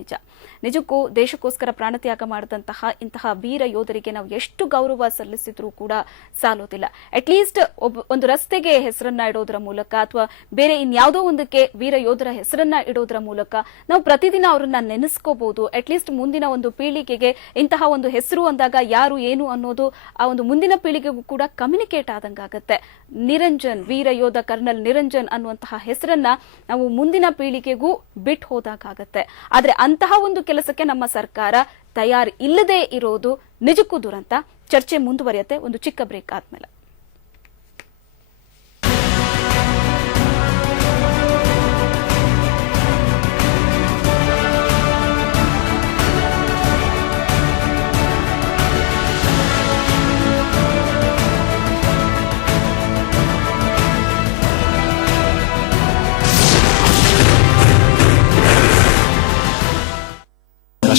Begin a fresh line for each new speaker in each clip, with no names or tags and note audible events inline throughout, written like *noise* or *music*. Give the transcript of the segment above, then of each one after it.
ನಿಜ. ನಿಜಕ್ಕೂ ದೇಶಕ್ಕೋಸ್ಕರ ಪ್ರಾಣತ್ಯಾಗ ಮಾಡಿದಂತಹ ಇಂತಹ ವೀರ ಯೋಧರಿಗೆ ನಾವು ಎಷ್ಟು ಗೌರವ ಸಲ್ಲಿಸಿದ್ರೂ ಕೂಡ ಸಾಲೋದಿಲ್ಲ. ಅಟ್ಲೀಸ್ಟ್ ಒಂದು ರಸ್ತೆಗೆ ಹೆಸರನ್ನ ಇಡೋದರ ಮೂಲಕ ಅಥವಾ ಬೇರೆ ಇನ್ಯಾವುದೋ ಒಂದಕ್ಕೆ ವೀರ ಯೋಧರ ಹೆಸರನ್ನ ಇಡೋದರ ಮೂಲಕ ನಾವು ಪ್ರತಿದಿನ ಅವರನ್ನ ನೆನೆಸ್ಕೋಬಹುದು ಅಟ್ಲೀಸ್ಟ್ ಮುಂದಿನ ಒಂದು ಪೀಳಿಗೆಗೆ ಇಂತಹ ಒಂದು ಹೆಸರು ಅಂದಾಗ ಯಾರು ಏನು ಅನ್ನೋದು ಆ ಒಂದು ಮುಂದಿನ ಪೀಳಿಗೆಗೂ ಕೂಡ ಕಮ್ಯುನಿಕೇಟ್ ಆದಂಗಾಗತ್ತೆ ನಿರಂಜನ್, ವೀರ ಯೋಧ ಕರ್ನಲ್ ನಿರಂಜನ್ ಅನ್ನುವಂತಹ ಹೆಸರನ್ನ ನಾವು ಮುಂದಿನ ಪೀಳಿಗೆಗೂ ಬಿಟ್ಟು ಹೋದಾಗತ್ತೆ ಆದ್ರೆ ಅಂತಹ ಒಂದು ಕೆಲಸಕ್ಕೆ ನಮ್ಮ ಸರ್ಕಾರ ತಯಾರಿ ಇಲ್ಲದೆ ಇರೋದು ನಿಜಕ್ಕೂ ದುರಂತ. ಚರ್ಚೆ ಮುಂದುವರಿಯುತ್ತೆ. ಒಂದು ಚಿಕ್ಕ ಬ್ರೇಕ್ ಆದ್ಮೇಲೆ.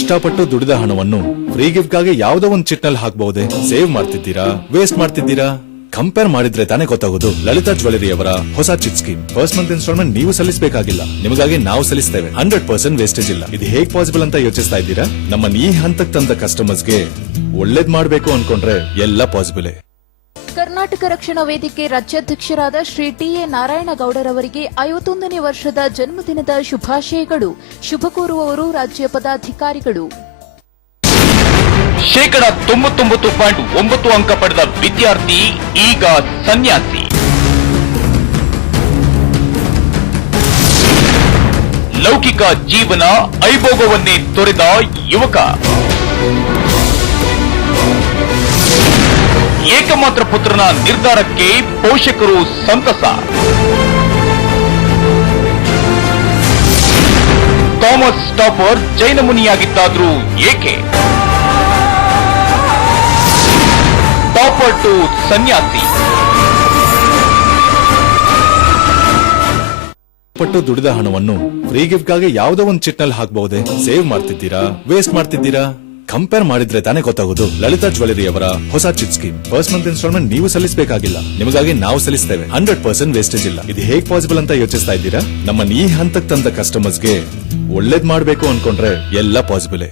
ಕಷ್ಟಪಟ್ಟು ದುಡಿದ ಹಣವನ್ನು ಫ್ರೀ ಗಿಫ್ಟ್ಗಾಗಿ ಯಾವ್ದೋ ಒಂದ್ ಚಿಟ್ನಲ್ಲಿ ಹಾಕಬಹುದೇ? ಸೇವ್ ಮಾಡ್ತಿದ್ದೀರಾ? ವೇಸ್ಟ್ ಮಾಡ್ತಿದ್ದೀರಾ? ಕಂಪೇರ್ ಮಾಡಿದ್ರೆ ತಾನೇ ಗೊತ್ತಾಗೋದು. ಲಲಿತಾ ಜ್ಯುವೆಲರಿ ಅವರ ಹೊಸ chit scheme first month instalment ನೀವು ಸಲ್ಲಿಸಬೇಕಾಗಿಲ್ಲ. ನಿಮಗಾಗಿ ನಾವು ಸಲ್ಲಿಸ್ತೇವೆ. ಹಂಡ್ರೆಡ್ ಪರ್ಸೆಂಟ್ ವೇಸ್ಟೇಜ್ ಇಲ್ಲ. ಇದು ಹೇಗ್ ಪಾಸಿಬಲ್ ಅಂತ ಯೋಚಿಸ್ತಾ ಇದ್ದೀರಾ? ನಮ್ಮ ಈ ಹಂತಕ್ಕೆ ತಂದ ಕಸ್ಟಮರ್ಸ್ಗೆ ಒಳ್ಳೇದ್ ಮಾಡ್ಬೇಕು ಅನ್ಕೊಂಡ್ರೆ ಎಲ್ಲ ಪಾಸಿಬಲ್
ಕರ್ನಾಟಕ ರಕ್ಷಣಾ ವೇದಿಕೆ ರಾಜ್ಯಾಧ್ಯಕ್ಷರಾದ ಶ್ರೀ ಟಿಎ ನಾರಾಯಣಗೌಡರವರಿಗೆ ಐವತ್ತೊಂದನೇ ವರ್ಷದ ಜನ್ಮದಿನದ ಶುಭಾಶಯಗಳು. ಶುಭ ಕೋರುವವರು ರಾಜ್ಯ ಪದಾಧಿಕಾರಿಗಳು.
ಶೇಕಡ ತೊಂಬತ್ತೊಂಬತ್ತು ಪಾಯಿಂಟ್ ಒಂಬತ್ತು ಅಂಕ ಪಡೆದ ವಿದ್ಯಾರ್ಥಿ ಈಗ ಸನ್ಯಾಸಿ. ಲೌಕಿಕ ಜೀವನ, ಐಭೋಗವನ್ನೇ ತೊರೆದ ಯುವಕ. ಏಕಮಾತ್ರ ಪುತ್ರನ ನಿರ್ಧಾರಕ್ಕೆ ಪೋಷಕರು ಸಂತಸ. ಥಾಮಸ್ ಸ್ಟಾಪರ್ ಜೈನ ಮುನಿಯಾಗಿದ್ದಾದ್ರೂ ಏಕೆ? ಟಾಪರ್ ಟು ಸನ್ಯಾಸಿ.
ಪಟ್ಟು ದುಡಿದ ಹಣವನ್ನು ಫ್ರೀ ಗಿಫ್ಟ್ಗಾಗಿ ಯಾವುದೋ ಒಂದು ಚಿಟ್ನಲ್ಲಿ ಹಾಕಬಹುದೇ? ಸೇವ್ ಮಾಡ್ತಿದ್ದೀರಾ? ವೇಸ್ಟ್ ಮಾಡ್ತಿದ್ದೀರಾ? ಕಂಪೇರ್ ಮಾಡಿದ್ರೆ ತಾನೇ ಗೊತ್ತಾಗೋದು. ಲಲಿತಾ ಜ್ಯುವೆಲರಿ ಅವರ ಹೊಸ chit scheme. First month instalment ನೀವು ಸಲ್ಲಿಸಬೇಕಾಗಿಲ್ಲ. ನಿಮಗಾಗಿ ನಾವು ಸಲ್ಲಿಸ್ತೇವೆ. ಹಂಡ್ರೆಡ್ ಪರ್ಸೆಂಟ್ ವೇಸ್ಟೇಜ್ ಇಲ್ಲ. ಇದು ಹೇಗ್ ಪಾಸಿಬಲ್ ಅಂತ ಯೋಚಿಸ್ತಾ ಇದ್ದೀರಾ? ನಮ್ಮ ಈ ಹಂತಕ್ಕೆ ತಂದ ಕಸ್ಟಮರ್ಸ್ಗೆ ಒಳ್ಳೇದ್ ಮಾಡ್ಬೇಕು ಅನ್ಕೊಂಡ್ರೆ ಎಲ್ಲ ಪಾಸಿಬಲ್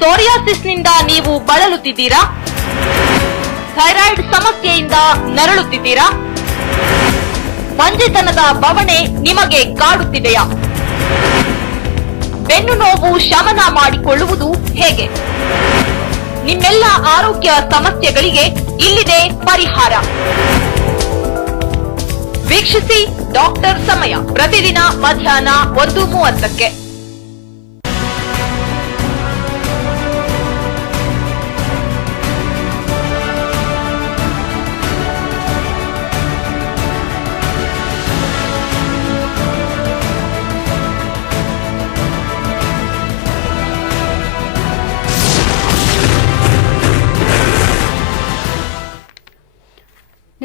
ಸೋರಿಯಾಸಿಸ್ನಿಂದ ನೀವು ಬಳಲುತ್ತಿದ್ದೀರಾ? ಥೈರಾಯ್ಡ್ ಸಮಸ್ಯೆಯಿಂದ ನರಳುತ್ತಿದ್ದೀರಾ? ಮಂಜೆತನದ ಬವಣೆ ನಿಮಗೆ ಕಾಡುತ್ತಿದೆಯಾ? ಬೆನ್ನು ನೋವು ಶಮನ ಮಾಡಿಕೊಳ್ಳುವುದು ಹೇಗೆ? ನಿಮ್ಮೆಲ್ಲ ಆರೋಗ್ಯ ಸಮಸ್ಯೆಗಳಿಗೆ ಇಲ್ಲಿದೆ ಪರಿಹಾರ. ವೀಕ್ಷಿಸಿ ಡಾಕ್ಟರ್ ಸಮಯ ಪ್ರತಿದಿನ ಮಧ್ಯಾಹ್ನ ಒಂದು ಮೂವತ್ತಕ್ಕೆ.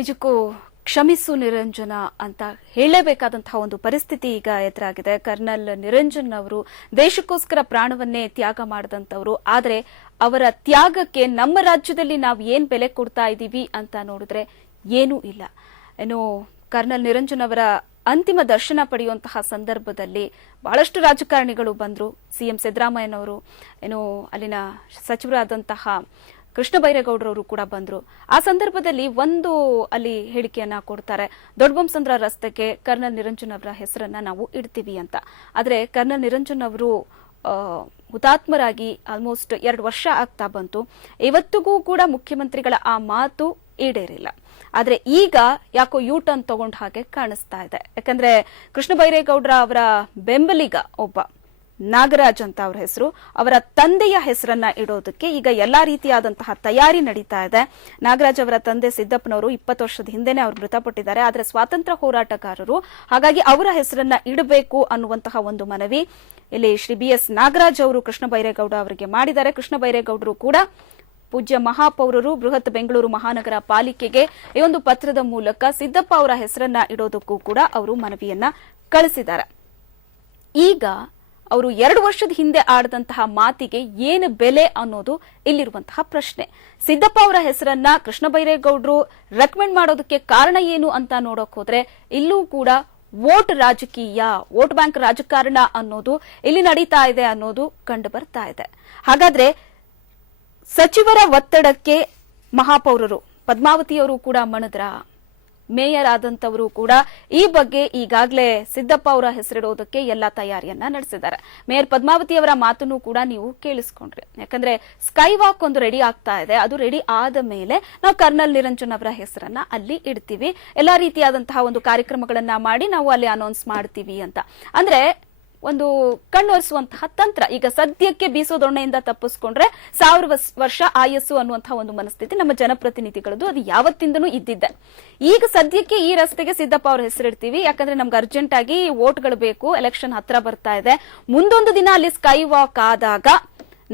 ನಿಜಕ್ಕೂ ಕ್ಷಮಿಸು ನಿರಂಜನ ಅಂತ ಹೇಳಲೇಬೇಕಾದಂತಹ ಒಂದು ಪರಿಸ್ಥಿತಿ ಈಗ ಎದುರಾಗಿದೆ. ಕರ್ನಲ್ ನಿರಂಜನ್ ಅವರು ದೇಶಕ್ಕೋಸ್ಕರ ಪ್ರಾಣವನ್ನೇ ತ್ಯಾಗ ಮಾಡಿದಂಥವರು. ಆದರೆ ಅವರ ತ್ಯಾಗಕ್ಕೆ ನಮ್ಮ ರಾಜ್ಯದಲ್ಲಿ ನಾವು ಏನ್ ಬೆಲೆ ಕೊಡ್ತಾ ಇದ್ದೀವಿ ಅಂತ ನೋಡಿದ್ರೆ ಏನೂ ಇಲ್ಲ. ಏನು, ಕರ್ನಲ್ ನಿರಂಜನ್ ಅವರ ಅಂತಿಮ ದರ್ಶನ ಪಡೆಯುವಂತಹ ಸಂದರ್ಭದಲ್ಲಿ ಬಹಳಷ್ಟು ರಾಜಕಾರಣಿಗಳು ಬಂದರು. ಸಿಎಂ ಸಿದ್ದರಾಮಯ್ಯನವರು, ಏನು, ಅಲ್ಲಿನ ಸಚಿವರಾದಂತಹ ಕೃಷ್ಣ ಬೈರೇಗೌಡರವರು ಕೂಡ ಬಂದರು. ಆ ಸಂದರ್ಭದಲ್ಲಿ ಒಂದು ಅಲ್ಲಿ ಹೇಳಿಕೆಯನ್ನ ಕೊಡ್ತಾರೆ. ದೊಡ್ಡಬೊಮ್ಮಸಂದ್ರ ರಸ್ತೆಗೆ ಕರ್ನಲ್ ನಿರಂಜನ್ ಅವರ ಹೆಸರನ್ನ ನಾವು ಇಡ್ತೀವಿ ಅಂತ. ಆದರೆ ಕರ್ನಲ್ ನಿರಂಜನ್ ಅವರು ಹುತಾತ್ಮರಾಗಿ ಆಲ್ಮೋಸ್ಟ್ ಎರಡು ವರ್ಷ ಆಗ್ತಾ ಬಂತು. ಇವತ್ತಿಗೂ ಕೂಡ ಮುಖ್ಯಮಂತ್ರಿಗಳ ಆ ಮಾತು ಈಡೇರಿಲ್ಲ. ಆದರೆ ಈಗ ಯಾಕೋ ಯೂ ಟರ್ನ್ ತಗೊಂಡ ಹಾಗೆ ಕಾಣಿಸ್ತಾ ಇದೆ. ಯಾಕಂದ್ರೆ ಕೃಷ್ಣ ಬೈರೇಗೌಡರ ಅವರ ಬೆಂಬಲಿಗ ಒಬ್ಬ ನಾಗರಾಜ್ ಅಂತ ಅವರ ಹೆಸರು. ಅವರ ತಂದೆಯ ಹೆಸರನ್ನ ಇಡೋದಕ್ಕೆ ಈಗ ಎಲ್ಲಾ ರೀತಿಯಾದಂತಹ ತಯಾರಿ ನಡೀತಾ ಇದೆ. ನಾಗರಾಜ್ ಅವರ ತಂದೆ ಸಿದ್ದಪ್ಪನವರು ಇಪ್ಪತ್ತು ವರ್ಷದ ಹಿಂದೆನೆ ಅವರು ಮೃತಪಟ್ಟಿದ್ದಾರೆ. ಆದರೆ ಸ್ವಾತಂತ್ರ್ಯ ಹೋರಾಟಗಾರರು, ಹಾಗಾಗಿ ಅವರ ಹೆಸರನ್ನ ಇಡಬೇಕು ಅನ್ನುವಂತಹ ಒಂದು ಮನವಿ ಇಲ್ಲಿ ಶ್ರೀ ಬಿ ಎಸ್ ನಾಗರಾಜ್ ಅವರು ಕೃಷ್ಣ ಬೈರೇಗೌಡ ಅವರಿಗೆ ಮಾಡಿದ್ದಾರೆ. ಕೃಷ್ಣ ಬೈರೇಗೌಡರು ಕೂಡ ಪೂಜ್ಯ ಮಹಾಪೌರರು ಬೃಹತ್ ಬೆಂಗಳೂರು ಮಹಾನಗರ ಪಾಲಿಕೆಗೆ ಈ ಒಂದು ಪತ್ರದ ಮೂಲಕ ಸಿದ್ದಪ್ಪ ಅವರ ಹೆಸರನ್ನ ಇಡೋದಕ್ಕೂ ಕೂಡ ಅವರು ಮನವಿಯನ್ನ ಕಳಿಸಿದ್ದಾರೆ. ಈಗ ಅವರು ಎರಡು ವರ್ಷದ ಹಿಂದೆ ಆಡದಂತಹ ಮಾತಿಗೆ ಏನು ಬೆಲೆ ಅನ್ನೋದು ಇಲ್ಲಿರುವಂತಹ ಪ್ರಶ್ನೆ. ಸಿದ್ದಪ್ಪ ಅವರ ಹೆಸರನ್ನ ಕೃಷ್ಣ ಬೈರೇಗೌಡರು ರೆಕಮೆಂಡ್ ಮಾಡೋದಕ್ಕೆ ಕಾರಣ ಏನು ಅಂತ ನೋಡಕ್ ಹೋದ್ರೆ ಇಲ್ಲೂ ಕೂಡ ವೋಟ್ ರಾಜಕೀಯ, ವೋಟ್ ಬ್ಯಾಂಕ್ ರಾಜಕಾರಣ ಅನ್ನೋದು ಇಲ್ಲಿ ನಡೀತಾ ಇದೆ ಅನ್ನೋದು ಕಂಡು ಬರ್ತಾ ಇದೆ. ಹಾಗಾದ್ರೆ ಸಚಿವರ ಒತ್ತಡಕ್ಕೆ ಮಹಾಪೌರರು, ಪದ್ಮಾವತಿಯವರು ಕೂಡ ಮಣದ್ರ. ಮೇಯರ್ ಆದಂತವರು ಕೂಡ ಈ ಬಗ್ಗೆ ಈಗಾಗಲೇ ಸಿದ್ದಪ್ಪ ಅವರ ಹೆಸರಿಡೋದಕ್ಕೆ ಎಲ್ಲ ತಯಾರಿಯನ್ನ ನಡೆಸಿದ್ದಾರೆ. ಮೇಯರ್ ಪದ್ಮಾವತಿ ಅವರ ಮಾತನ್ನು ಕೂಡ ನೀವು ಕೇಳಿಸ್ಕೊಂಡ್ರಿ. ಯಾಕಂದ್ರೆ ಸ್ಕೈ ವಾಕ್ ಒಂದು ರೆಡಿ ಆಗ್ತಾ ಇದೆ. ಅದು ರೆಡಿ ಆದ ಮೇಲೆ ನಾವು ಕರ್ನಲ್ ನಿರಂಜನ್ ಅವರ ಹೆಸರನ್ನ ಅಲ್ಲಿ ಇಡ್ತೀವಿ. ಎಲ್ಲಾ ರೀತಿಯಾದಂತಹ ಒಂದು ಕಾರ್ಯಕ್ರಮಗಳನ್ನ ಮಾಡಿ ನಾವು ಅಲ್ಲಿ ಅನೌನ್ಸ್ ಮಾಡ್ತೀವಿ ಅಂತ. ಅಂದ್ರೆ ಒಂದು ಕಣ್ಣೊರೆಸುವಂತಹ ತಂತ್ರ. ಈಗ ಸದ್ಯಕ್ಕೆ ಬೀಸೋದೊಣ್ಣೆಯಿಂದ ತಪ್ಪಿಸ್ಕೊಂಡ್ರೆ ಸಾವಿರ ವರ್ಷ ಆಯಸ್ಸು ಅನ್ನುವಂತಹ ಒಂದು ಮನಸ್ಥಿತಿ ನಮ್ಮ ಜನಪ್ರತಿನಿಧಿಗಳದ್ದು. ಅದು ಯಾವತ್ತಿಂದನೂ ಇದ್ದಿದ್ದೆ. ಈಗ ಸದ್ಯಕ್ಕೆ ಈ ರಸ್ತೆಗೆ ಸಿದ್ದಪ್ಪ ಅವ್ರ ಹೆಸರಿಡ್ತೀವಿ. ಯಾಕಂದ್ರೆ ನಮ್ಗೆ ಅರ್ಜೆಂಟ್ ಆಗಿ ವೋಟ್ಗಳು ಬೇಕು, ಎಲೆಕ್ಷನ್ ಹತ್ರ ಬರ್ತಾ ಇದೆ. ಮುಂದೊಂದು ದಿನ ಅಲ್ಲಿ ಸ್ಕೈ ವಾಕ್ ಆದಾಗ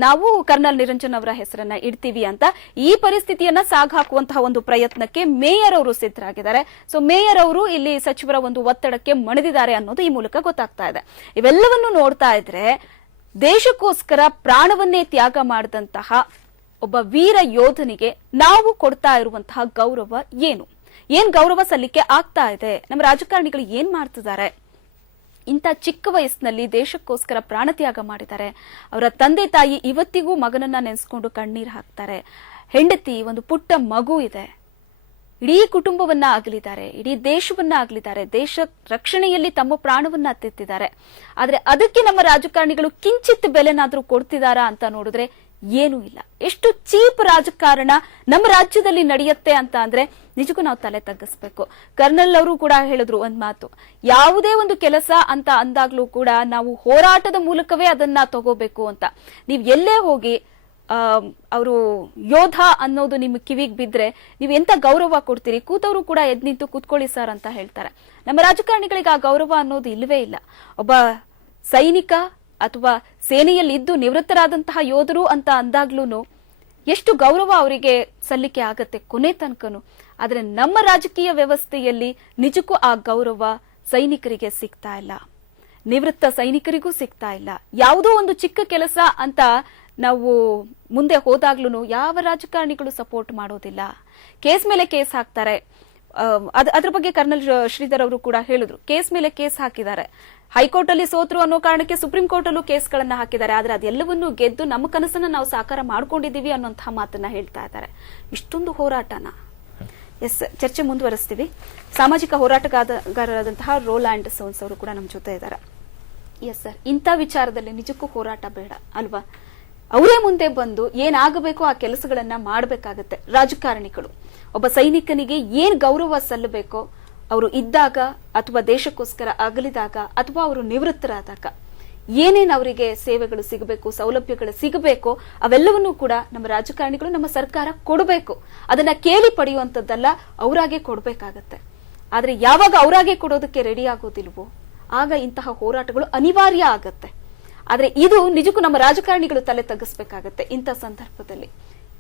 ನಾವು ಕರ್ನಲ್ ನಿರಂಜನ್ ಅವರ ಹೆಸರನ್ನ ಇಡ್ತೀವಿ ಅಂತ ಈ ಪರಿಸ್ಥಿತಿಯನ್ನ ಸಾಗಾಕುವಂತಹ ಒಂದು ಪ್ರಯತ್ನಕ್ಕೆ ಮೇಯರ್ ಅವರು ಸಿದ್ಧರಾಗಿದ್ದಾರೆ. ಸೊ ಮೇಯರ್ ಅವರು ಇಲ್ಲಿ ಸಚಿವರ ಒಂದು ಒತ್ತಡಕ್ಕೆ ಮಣಿದಿದ್ದಾರೆ ಅನ್ನೋದು ಈ ಮೂಲಕ ಗೊತ್ತಾಗ್ತಾ ಇದೆ. ಇವೆಲ್ಲವನ್ನು ನೋಡ್ತಾ ಇದ್ರೆ ದೇಶಕ್ಕೋಸ್ಕರ ಪ್ರಾಣವನ್ನೇ ತ್ಯಾಗ ಮಾಡಿದಂತಹ ಒಬ್ಬ ವೀರ ಯೋಧನಿಗೆ ನಾವು ಕೊಡ್ತಾ ಇರುವಂತಹ ಗೌರವ ಏನು? ಏನ್ ಗೌರವ ಸಲ್ಲಿಕೆ ಆಗ್ತಾ ಇದೆ? ನಮ್ಮ ರಾಜಕಾರಣಿಗಳು ಏನ್ ಮಾಡ್ತಿದ್ದಾರೆ? ಇಂಥ ಚಿಕ್ಕ ವಯಸ್ಸಿನಲ್ಲಿ ದೇಶಕ್ಕೋಸ್ಕರ ಪ್ರಾಣತ್ಯಾಗ ಮಾಡಿದ್ದಾರೆ. ಅವರ ತಂದೆ ತಾಯಿ ಇವತ್ತಿಗೂ ಮಗನನ್ನ ನೆನೆಸ್ಕೊಂಡು ಕಣ್ಣೀರು ಹಾಕ್ತಾರೆ. ಹೆಂಡತಿ, ಒಂದು ಪುಟ್ಟ ಮಗು ಇದೆ. ಇಡೀ ಕುಟುಂಬವನ್ನ ಆಗಲಿದ್ದಾರೆ ಇಡೀ ದೇಶವನ್ನ ಆಗಲಿದ್ದಾರೆ ದೇಶ ರಕ್ಷಣೆಯಲ್ಲಿ ತಮ್ಮ ಪ್ರಾಣವನ್ನ ತೆತ್ತಿದ್ದಾರೆ. ಆದರೆ ಅದಕ್ಕೆ ನಮ್ಮ ರಾಜಕಾರಣಿಗಳು ಕಿಂಚಿತ್ ಬೆಲೆನಾದ್ರೂ ಕೊಡ್ತಿದಾರಾ ಅಂತ ನೋಡಿದ್ರೆ ಏನೂ ಇಲ್ಲ. ಎಷ್ಟು ಚೀಪ್ ರಾಜಕಾರಣ ನಮ್ಮ ರಾಜ್ಯದಲ್ಲಿ ನಡೆಯುತ್ತೆ ಅಂತ ಅಂದ್ರೆ ನಿಜಕ್ಕೂ ನಾವು ತಲೆ ತಗ್ಗಿಸ್ಬೇಕು. ಕರ್ನಲ್ ಅವರು ಕೂಡ ಹೇಳಿದ್ರು ಒಂದ್ ಮಾತು. ಯಾವುದೇ ಒಂದು ಕೆಲಸ ಅಂತ ಅಂದಾಗ್ಲೂ ಕೂಡ ನಾವು ಹೋರಾಟದ ಮೂಲಕವೇ ಅದನ್ನ ತಗೋಬೇಕು ಅಂತ. ನೀವ್ ಎಲ್ಲೇ ಹೋಗಿ ಅವರು ಯೋಧ ಅನ್ನೋದು ನಿಮ್ಮ ಕಿವಿಗೆ ಬಿದ್ರೆ ನೀವು ಎಂತ ಗೌರವ ಕೊಡ್ತೀರಿ? ಕೂತವರು ಕೂಡ ಎದ್ ನಿಂತು ಕೂತ್ಕೊಳ್ಳಿ ಸರ್ ಅಂತ ಹೇಳ್ತಾರೆ. ನಮ್ಮ ರಾಜಕಾರಣಿಗಳಿಗೆ ಆ ಗೌರವ ಅನ್ನೋದು ಇಲ್ಲವೇ ಇಲ್ಲ. ಒಬ್ಬ ಸೈನಿಕ ಅಥವಾ ಸೇನೆಯಲ್ಲಿದ್ದು ನಿವೃತ್ತರಾದಂತಹ ಯೋಧರು ಅಂತ ಅಂದಾಗ್ಲೂ ಎಷ್ಟು ಗೌರವ ಅವರಿಗೆ ಸಲ್ಲಿಕೆ ಆಗತ್ತೆ ಕೊನೆ ತನಕನು. ಆದರೆ ನಮ್ಮ ರಾಜಕೀಯ ವ್ಯವಸ್ಥೆಯಲ್ಲಿ ನಿಜಕ್ಕೂ ಆ ಗೌರವ ಸೈನಿಕರಿಗೆ ಸಿಗ್ತಾ ಇಲ್ಲ. ನಿವೃತ್ತ ಸೈನಿಕರಿಗೂ ಸಿಗ್ತಾ ಇಲ್ಲ. ಯಾವುದೋ ಒಂದು ಚಿಕ್ಕ ಕೆಲಸ ಅಂತ ನಾವು ಮುಂದೆ ಹೋದಾಗ್ಲೂ ಯಾವ ರಾಜಕಾರಣಿಗಳು ಸಪೋರ್ಟ್ ಮಾಡೋದಿಲ್ಲ. ಕೇಸ್ ಮೇಲೆ ಕೇಸ್ ಹಾಕ್ತಾರೆ. ಅದ್ರ ಬಗ್ಗೆ ಕರ್ನಲ್ ಶ್ರೀ- ಶ್ರೀಧರ್ ಅವರು ಕೂಡ ಹೇಳಿದ್ರು. ಕೇಸ್ ಮೇಲೆ ಕೇಸ್ ಹಾಕಿದ್ದಾರೆ. ಹೈಕೋರ್ಟ್ ಅಲ್ಲಿ ಸೋತ್ರು ಅನ್ನೋ ಕಾರಣಕ್ಕೆ ಸುಪ್ರೀಂ ಕೋರ್ಟ್ ಅಲ್ಲೂ ಕೇಸ್ಗಳನ್ನ ಹಾಕಿದ್ದಾರೆ. ಆದ್ರೆ ಅದೆಲ್ಲವನ್ನೂ ಗೆದ್ದು ನಮ್ಮ ಕನಸನ್ನ ನಾವು ಸಾಕಾರ ಮಾಡ್ಕೊಂಡಿದೀವಿ ಅನ್ನೋಂತಹ ಮಾತನ್ನ ಹೇಳ್ತಾ ಇದ್ದಾರೆ. ಇಷ್ಟೊಂದು ಹೋರಾಟನ. ಎಸ್, ಚರ್ಚೆ ಮುಂದುವರಿಸ್ತೀವಿ. ಸಾಮಾಜಿಕ ಹೋರಾಟಗಾರರಾದಂತಹ ರೋಲ್ಯಾಂಡ್ ಸೋನ್ಸ್ ಅವರು ಕೂಡ ನಮ್ಮ ಜೊತೆ ಇದ್ದಾರೆ. Yes, sir. ಇಂಥ ವಿಚಾರದಲ್ಲಿ ನಿಜಕ್ಕೂ ಹೋರಾಟ ಬೇಡ, ಅಲ್ವಾ? ಅವರೇ ಮುಂದೆ ಬಂದು ಏನಾಗಬೇಕು ಆ ಕೆಲಸಗಳನ್ನ ಮಾಡಬೇಕಾಗತ್ತೆ ರಾಜಕಾರಣಿಗಳು. ಒಬ್ಬ ಸೈನಿಕನಿಗೆ ಏನ್ ಗೌರವ ಸಲ್ಲಬೇಕೋ, ಅವರು ಇದ್ದಾಗ ಅಥವಾ ದೇಶಕ್ಕೋಸ್ಕರ ಅಗಲಿದಾಗ ಅಥವಾ ಅವರು ನಿವೃತ್ತರಾದಾಗ ಏನೇನು ಅವರಿಗೆ ಸೇವೆಗಳು ಸಿಗಬೇಕು, ಸೌಲಭ್ಯಗಳು ಸಿಗಬೇಕು, ಅವೆಲ್ಲವನ್ನೂ ಕೂಡ ನಮ್ಮ ರಾಜಕಾರಣಿಗಳು ನಮ್ಮ ಸರ್ಕಾರ ಕೊಡಬೇಕು. ಅದನ್ನ ಕೇಳಿ ಪಡೆಯುವಂತದ್ದಲ್ಲ ಅವರಾಗೆ ಕೊಡಬೇಕಾಗತ್ತೆ. ಆದ್ರೆ ಯಾವಾಗ ಅವರಾಗೆ ಕೊಡೋದಕ್ಕೆ ರೆಡಿ ಆಗೋದಿಲ್ವೋ, ಆಗ ಇಂತಹ ಹೋರಾಟಗಳು ಅನಿವಾರ್ಯ ಆಗತ್ತೆ. ಆದ್ರೆ ಇದು ನಿಜಕ್ಕೂ ನಮ್ಮ ರಾಜಕಾರಣಿಗಳು ತಲೆ ತಗ್ಗಿಸ್ಬೇಕಾಗತ್ತೆ ಇಂಥ ಸಂದರ್ಭದಲ್ಲಿ.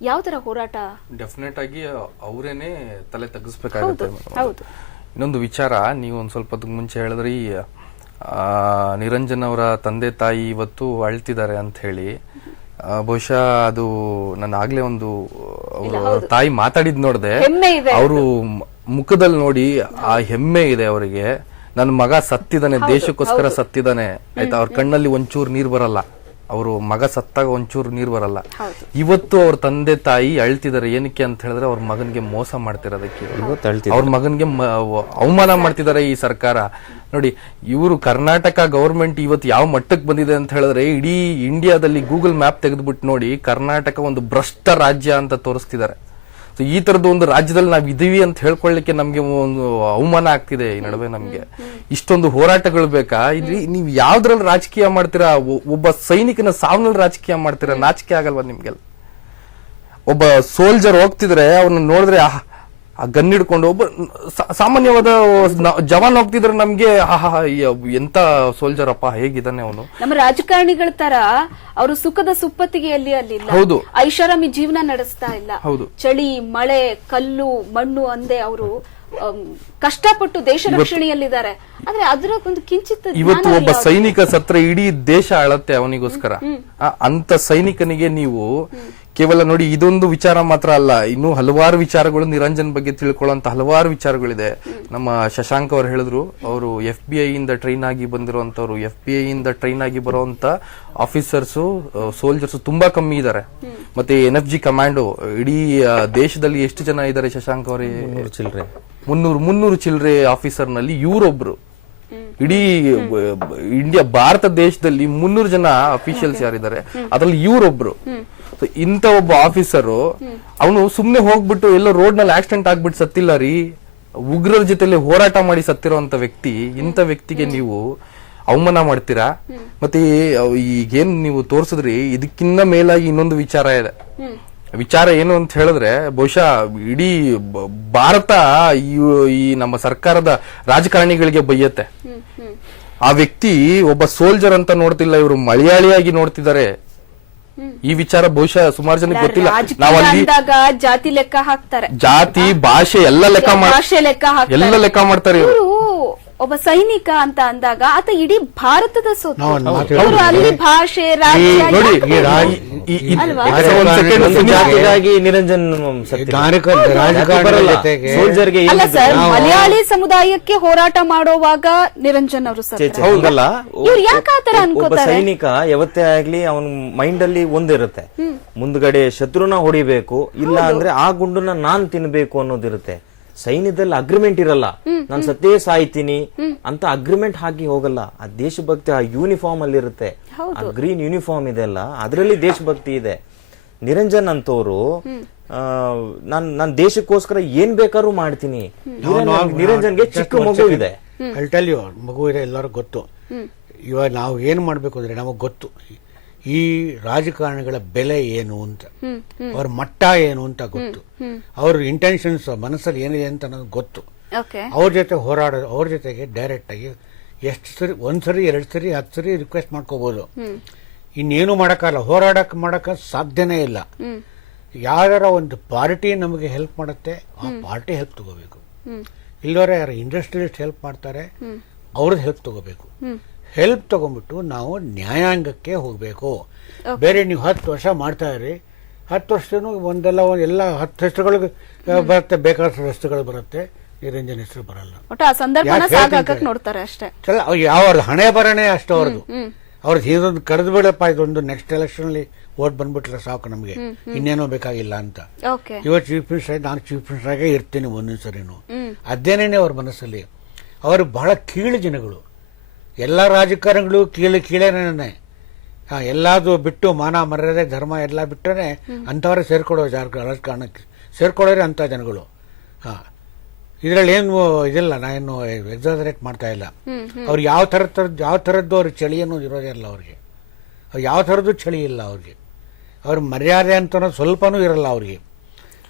ಯಾವ ತರ ಹೋರಾಟ?
ಡೆಫಿನೆಟ್ ಆಗಿ ಅವರೇನೆ ತಲೆ ತಗ್ಗಿಸ್ಬೇಕಾಗುತ್ತೆ.
ಹೌದು,
ಇನ್ನೊಂದು ವಿಚಾರ ನೀವು ಒಂದ್ ಸ್ವಲ್ಪ ಮುಂಚೆ ಹೇಳಿದ್ರಿ ಆ, ನಿರಂಜನ್ ಅವರ ತಂದೆ ತಾಯಿ ಇವತ್ತು ಅಳ್ತಿದ್ದಾರೆ ಅಂತ ಹೇಳಿ. ಬಹುಶಃ ಅದು ನಾನು ಆಗ್ಲೇ ಒಂದು ಅವ್ರ ತಾಯಿ ಮಾತಾಡಿದ್ ನೋಡ್ದೆ. ಅವರು ಮುಖದಲ್ಲಿ ನೋಡಿ ಆ ಹೆಮ್ಮೆ ಇದೆ ಅವರಿಗೆ. ನನ್ನ ಮಗ ಸತ್ತಿದ್ದಾನೆ ದೇಶಕ್ಕೋಸ್ಕರ ಸತ್ತಿದ್ದಾನೆ. ಆಯ್ತಾ ಅವ್ರ ಕಣ್ಣಲ್ಲಿ ಒಂಚೂರು ನೀರ್ ಬರಲ್ಲ. ಅವರು ಮಗ ಸತ್ತಾಗ ಒಂಚೂರು ನೀರು ಬರಲ್ಲ. ಇವತ್ತು ಅವ್ರ ತಂದೆ ತಾಯಿ ಅಳ್ತಿದ್ದಾರೆ. ಏನಕ್ಕೆ ಅಂತ ಹೇಳಿದ್ರೆ ಅವ್ರ ಮಗನಿಗೆ ಮೋಸ ಮಾಡ್ತಿರೋದಕ್ಕೆ ಅವ್ರ ಮಗನ್ಗೆ ಮ- ಅವಮಾನ ಮಾಡ್ತಿದ್ದಾರೆ ಈ ಸರ್ಕಾರ. ನೋಡಿ ಇವರು ಕರ್ನಾಟಕ ಗೌರ್ಮೆಂಟ್ ಇವತ್ತು ಯಾವ ಮಟ್ಟಕ್ಕೆ ಬಂದಿದೆ ಅಂತ ಹೇಳಿದ್ರೆ ಇಡೀ ಇಂಡಿಯಾದಲ್ಲಿ ಗೂಗಲ್ ಮ್ಯಾಪ್ ತೆಗೆದ್ಬಿಟ್ಟು ನೋಡಿ ಕರ್ನಾಟಕ ಒಂದು ಭ್ರಷ್ಟ ರಾಜ್ಯ ಅಂತ ತೋರಿಸ್ತಿದ್ದಾರೆ. ಸೊ, ಈ ತರದ ಒಂದು ರಾಜ್ಯದಲ್ಲಿ ನಾವು ಇದೀವಿ ಅಂತ ಹೇಳ್ಕೊಳ್ಳಿಕ್ಕೆ ನಮ್ಗೆ ಒಂದು ಅವಮಾನ ಆಗ್ತಿದೆ ಈ ನಡುವೆ ನಮ್ಗೆ. ಇಷ್ಟೊಂದು ಹೋರಾಟಗಳು ಬೇಕಾ? ಇಲ್ಲಿ ನೀವು ಯಾವ್ದ್ರಲ್ಲಿ ರಾಜಕೀಯ ಮಾಡ್ತೀರಾ? ಒಬ್ಬ ಸೈನಿಕನ ಸಾವನಲ್ಲಿ ರಾಜಕೀಯ ಮಾಡ್ತೀರಾ? ನಾಚಿಕೆ ಆಗಲ್ವಾ ನಿಮ್ಗೆಲ್ಲ? ಒಬ್ಬ ಸೋಲ್ಜರ್ ಹೋಗ್ತಿದ್ರೆ ಅವ್ರನ್ನ ನೋಡಿದ್ರೆ ಆ ಗನ್ ಹಿಡ್ಕೊಂಡು ಒಬ್ಬ ಸಾಮಾನ್ಯವಾದ ಜವಾನ್ ಹೋಗ್ತಿದ್ರೆ ನಮ್ಗೆ ಆಹಾ, ಎಂತ ಸೋಲ್ಜರ್ ಅಪ್ಪ ಹೇಗಿದ್ದಾನೆ ಅವನು?
ನಮ್ಮ ರಾಜಕಾರಣಿಗಳ ತರ ಅವರು ಸುಖದ ಸುಪ್ಪತ್ತಿಗೆಯಲ್ಲಿ ಅಲ್ಲಿ
ಹೌದು.
ಐಷಾರಾಮಿ ಜೀವನ ನಡೆಸ್ತಾ ಇಲ್ಲ.
ಹೌದು.
ಚಳಿ ಮಳೆ ಕಲ್ಲು ಮಣ್ಣು ಅಂದೆ ಅವರು ಕಷ್ಟಪಟ್ಟು ದೇಶ ರಕ್ಷಣೆಯಲ್ಲಿದ್ದಾರೆ. ಆದ್ರೆ ಅದರ ಒಂದು ಕಿಂಚಿತ್
ಇವತ್ತು ಒಬ್ಬ ಸೈನಿಕ ಸತ್ರ ಇಡೀ ದೇಶ ಅಳತ್ತೆ ಅವನಿಗೋಸ್ಕರ. ಆ, ಅಂತ ಸೈನಿಕನಿಗೆ ನೀವು ಕೇವಲ ನೋಡಿ ಇದೊಂದು ವಿಚಾರ ಮಾತ್ರ ಅಲ್ಲ. ಇನ್ನು ಹಲವಾರು ವಿಚಾರಗಳು ನಿರಂಜನ್ ಬಗ್ಗೆ ತಿಳ್ಕೊಳ್ಳುವಂತ ಹಲವಾರು ವಿಚಾರಗಳಿದೆ. ನಮ್ಮ ಶಶಾಂಕ್ ಅವ್ರು ಹೇಳಿದ್ರು ಅವರು ಎಫ್ ಬಿ ಐ ಇಂದ ಟ್ರೈನ್ ಆಗಿ ಬಂದಿರುವಂತವ್ರು ಎಫ್ ಬಿ ಐ ಇಂದ ಟ್ರೈನ್ ಆಗಿ ಬರುವಂತ ಆಫೀಸರ್ಸ್ ಸೋಲ್ಜರ್ಸ್ ತುಂಬಾ ಕಮ್ಮಿ ಇದ್ದಾರೆ. ಮತ್ತೆ ಎನ್ ಎಫ್ ಜಿ ಕಮಾಂಡೋ ಇಡೀ ದೇಶದಲ್ಲಿ ಎಷ್ಟು ಜನ ಇದ್ದಾರೆ ಶಶಾಂಕ್ ಅವರೇ?
ಚಿಲ್ರೆ.
ಮುನ್ನೂರು ಮುನ್ನೂರು ಚಿಲ್ರೆ ಆಫೀಸರ್ನಲ್ಲಿ ಇವರೊಬ್ರು. ಇಡೀ ಇಂಡಿಯಾ ಭಾರತ ದೇಶದಲ್ಲಿ ಮುನ್ನೂರು ಜನ ಅಫಿಷಿಯಲ್ಸ್ ಯಾರಿದ್ದಾರೆ ಅದ್ರಲ್ಲಿ ಇವರೊಬ್ರು. So, ಇಂತ ಒಬ್ಬ ಆಫೀಸರು ಅವನು ಸುಮ್ನೆ ಹೋಗ್ಬಿಟ್ಟು ಎಲ್ಲ ರೋಡ್ನಲ್ಲಿ ಆಕ್ಸಿಡೆಂಟ್ ಆಗ್ಬಿಟ್ಟು ಸತ್ತಿಲ್ಲ ರೀ. ಉಗ್ರರ ಜೊತೆಲಿ ಹೋರಾಟ ಮಾಡಿ ಸತ್ತಿರುವಂತ ವ್ಯಕ್ತಿ ಇಂಥ ವ್ಯಕ್ತಿಗೆ ನೀವು ಅವಮಾನ ಮಾಡ್ತೀರಾ? ಮತ್ತೆ ಈಗೇನ್ ನೀವು ತೋರಿಸಿದ್ರಿ ಇದಕ್ಕಿಂತ ಮೇಲಾಗಿ ಇನ್ನೊಂದು ವಿಚಾರ ಇದೆ. ವಿಚಾರ ಏನು ಅಂತ ಹೇಳಿದ್ರೆ ಬಹುಶಃ ಇಡೀ ಭಾರತ ಈ ಈ ನಮ್ಮ ಸರ್ಕಾರದ ರಾಜಕಾರಣಿಗಳಿಗೆ ಬೈಯತ್ತೆ. ಆ ವ್ಯಕ್ತಿ ಒಬ್ಬ ಸೋಲ್ಜರ್ ಅಂತ ನೋಡ್ತಿಲ್ಲ ಇವರು ಮಲಯಾಳಿಯಾಗಿ ನೋಡ್ತಿದ್ದಾರೆ. ಈ ವಿಚಾರ ಬಹುಶಃ ಸುಮಾರು ಜನಕ್ಕೆ ಗೊತ್ತಿಲ್ಲ. ನಾವು
ಅಲ್ಲಿ ಜಾತಿ ಲೆಕ್ಕ ಹಾಕ್ತಾರೆ.
ಜಾತಿ ಭಾಷೆ ಎಲ್ಲ ಲೆಕ್ಕ
ಭಾಷೆ ಲೆಕ್ಕ
ಎಲ್ಲ ಲೆಕ್ಕ ಮಾಡ್ತಾರೆ ಇವರು
ಒಬ್ಬ ಸೈನಿಕ ಅಂತ ಅಂದಾಗ ಆತ ಇಡೀ ಭಾರತದ
ನಾವು
ಅವರು ಅಲ್ಲಿ ಭಾಷೆ ರಾಜ್ಯ
ಜಾತಿಗಾಗಿ ನಿರಂಜನ್. ಸೋಲ್ಜರ್ಗೆ
ಅಲ್ಲ ಸರ್ ಮಲಯಾಳಿ ಸಮುದಾಯಕ್ಕೆ ಹೋರಾಟ ಮಾಡೋವಾಗ ನಿರಂಜನ್ ಅವರು ಸರ್ ಇವ್ರು ಯಾಕೆ ಆ ತರ
ಒಬ್ಬ
ಅನ್ಕೋತಾರೆ?
ಸೈನಿಕ ಯಾವತ್ತೇ ಆಗ್ಲಿ ಅವನ ಮೈಂಡ್ ಅಲ್ಲಿ ಒಂದಿರುತ್ತೆ ಮುಂದ್ಗಡೆ ಶತ್ರುನ ಹೊಡಿಬೇಕು ಇಲ್ಲ ಅಂದ್ರೆ ಆ ಗುಂಡನ್ನ ನಾನ್ ತಿನ್ಬೇಕು ಅನ್ನೋದಿರುತ್ತೆ. ಸೈನ್ಯದಲ್ಲಿ ಅಗ್ರಿಮೆಂಟ್ ಇರಲ್ಲ. ನಾನ್ ಸತ್ತೇ ಸಾಯ್ತೀನಿ ಅಂತ ಅಗ್ರಿಮೆಂಟ್ ಹಾಕಿ ಹೋಗಲ್ಲ. ಆ ದೇಶಭಕ್ತಿ ಆ ಯೂನಿಫಾರ್ಮ್ ಅಲ್ಲಿ ಇರುತ್ತೆ. ಆ ಗ್ರೀನ್ ಯೂನಿಫಾರ್ಮ್ ಇದೆ ಅಲ್ಲ ಅದರಲ್ಲಿ ದೇಶಭಕ್ತಿ ಇದೆ. ನಿರಂಜನ್ ಅಂತವರು ಆ, ನಾನ್ ನಾನ್ ದೇಶಕ್ಕೋಸ್ಕರ ಏನ್ ಬೇಕಾದ್ರೂ ಮಾಡ್ತೀನಿ. ನಿರಂಜನ್- ನಿರಂಜನ್ಗೆ ಚಿಕ್ಕ ಮಗು ಇದೆ
ಅಲ್ಟಲ್ ಯು ಮಗು ಇದೆ ಎಲ್ಲರೂ ಗೊತ್ತು. ಇವಾಗ ನಾವು ಏನ್ ಮಾಡ್ಬೇಕು ಅಂದ್ರೆ ನಮಗೆ ಗೊತ್ತು. ಈ ರಾಜಕಾರಣಿಗಳ ಬೆಲೆ ಏನು ಅಂತ. ಅವ್ರ ಮಟ್ಟ ಏನು ಅಂತ ಗೊತ್ತು. ಅವ್ರ ಇಂಟೆನ್ಷನ್ಸ್ ಮನಸ್ಸಲ್ಲಿ ಏನಿದೆ ಅಂತ ಅನ್ನೋದು ಗೊತ್ತು. ಅವ್ರ ಜೊತೆ ಹೋರಾಡೋದು ಅವ್ರ ಜೊತೆಗೆ ಡೈರೆಕ್ಟ್ ಆಗಿ ಎಷ್ಟು ಸರಿ ಒಂದ್ಸರಿ ಎರಡು ಎರಡ್ ಸರಿ ಹತ್ತು ಸರಿ ರಿಕ್ವೆಸ್ಟ್ ಮಾಡ್ಕೋಬಹುದು ಇನ್ನೇನು ಮಾಡೋಕ್ಕಲ್ಲ ಹೋರಾಡಕ್ ಮಾಡಕ್ಕ ಸಾಧ್ಯನೇ ಇಲ್ಲ. ಯಾರ ಒಂದು ಪಾರ್ಟಿ ನಮಗೆ ಹೆಲ್ಪ್ ಮಾಡುತ್ತೆ ಆ ಪಾರ್ಟಿ ಹೆಲ್ಪ್ ತಗೋಬೇಕು. ಇಲ್ಲವರೆ ಯಾರು ಇಂಡಸ್ಟ್ರಿಯಲಿಸ್ಟ್ ಹೆಲ್ಪ್ ಮಾಡ್ತಾರೆ ಅವ್ರದ್ದು ಹೆಲ್ಪ್ ತಗೋಬೇಕು. ಹೆಲ್ಪ್ ತಗೊಂಡ್ಬಿಟ್ಟು ನಾವು ನ್ಯಾಯಾಂಗಕ್ಕೆ ಹೋಗಬೇಕು. ಬೇರೆ ನೀವು ಹತ್ತು ವರ್ಷ ಮಾಡ್ತಾ ಇರಿ. ಹತ್ತು ವರ್ಷನೂ ಒಂದೆಲ್ಲ ಒಂದ್ ಎಲ್ಲ ಹತ್ತು ಹೆಸರುಗಳು ಬರುತ್ತೆ. ಬೇಕಾದಷ್ಟು ಹೆಸರುಗಳು ಬರುತ್ತೆ. ನಿರಂಜನ್ ಹೆಸರು ಬರಲ್ಲ.
ಆ? ನೋಡ್ತಾರೆ ಅಷ್ಟೇ.
ಯಾವ ಹಣೆ ಬರಣೆ ಅಷ್ಟು ಅವ್ರದ್ದು ಅವ್ರದ್ದು ಇದೊಂದು ಕರೆದು ಬಿಡಪ್ಪ ಇದೊಂದು ನೆಕ್ಸ್ಟ್ ಎಲೆಕ್ಷನ್ ಅಲ್ಲಿ ಓಟ್ ಬಂದ್ಬಿಟ್ರೆ ಸಾಕು ನಮಗೆ. ಇನ್ನೇನೋ ಬೇಕಾಗಿಲ್ಲ ಅಂತ. ಇವತ್ತು ಚೀಫ್ ಮಿನಿಸ್ಟರ್ ನಾನು ಚೀಫ್ ಮಿನಿಸ್ಟರ್ ಆಗೇ ಇರ್ತೀನಿ ಒಂದೊಂದ್ಸರಿನೂ. ಅದೇನೇನೆ ಅವ್ರ ಮನಸ್ಸಲ್ಲಿ. ಅವರು ಬಹಳ ಕೀಳು ಜನಗಳು. ಎಲ್ಲ ರಾಜಕಾರಣಿಗಳು ಕೀಳು ಕೀಳೇನೇ ಹಾ ಎಲ್ಲಾದು ಬಿಟ್ಟು ಮಾನ ಮರ್ಯಾದೆ ಧರ್ಮ ಎಲ್ಲ ಬಿಟ್ಟರೆ ಅಂಥವ್ರೆ ಸೇರ್ಕೊಡೋ ಜಾರ ರಾಜಕಾರಣಕ್ಕೆ. ಸೇರ್ಕೊಡೋರೆ ಅಂಥ ಜನಗಳು. ಹಾಂ ಇದರಲ್ಲಿ ಏನು ಇದಿಲ್ಲ ನಾನೇನು ಎಕ್ಸಾಜರೇಟ್ ಮಾಡ್ತಾ ಇಲ್ಲ. ಅವ್ರು ಯಾವ ಥರ ಥರದ್ದು ಯಾವ ಥರದ್ದು ಅವ್ರ ಚಳಿ ಅನ್ನೋದು ಇರೋದೇ ಇಲ್ಲ ಅವ್ರಿಗೆ. ಅವ್ರು ಯಾವ ಥರದ್ದು ಚಳಿ ಇಲ್ಲ ಅವ್ರಿಗೆ. ಅವ್ರ ಮರ್ಯಾದೆ ಅಂತ ಸ್ವಲ್ಪನೂ ಇರಲ್ಲ ಅವ್ರಿಗೆ.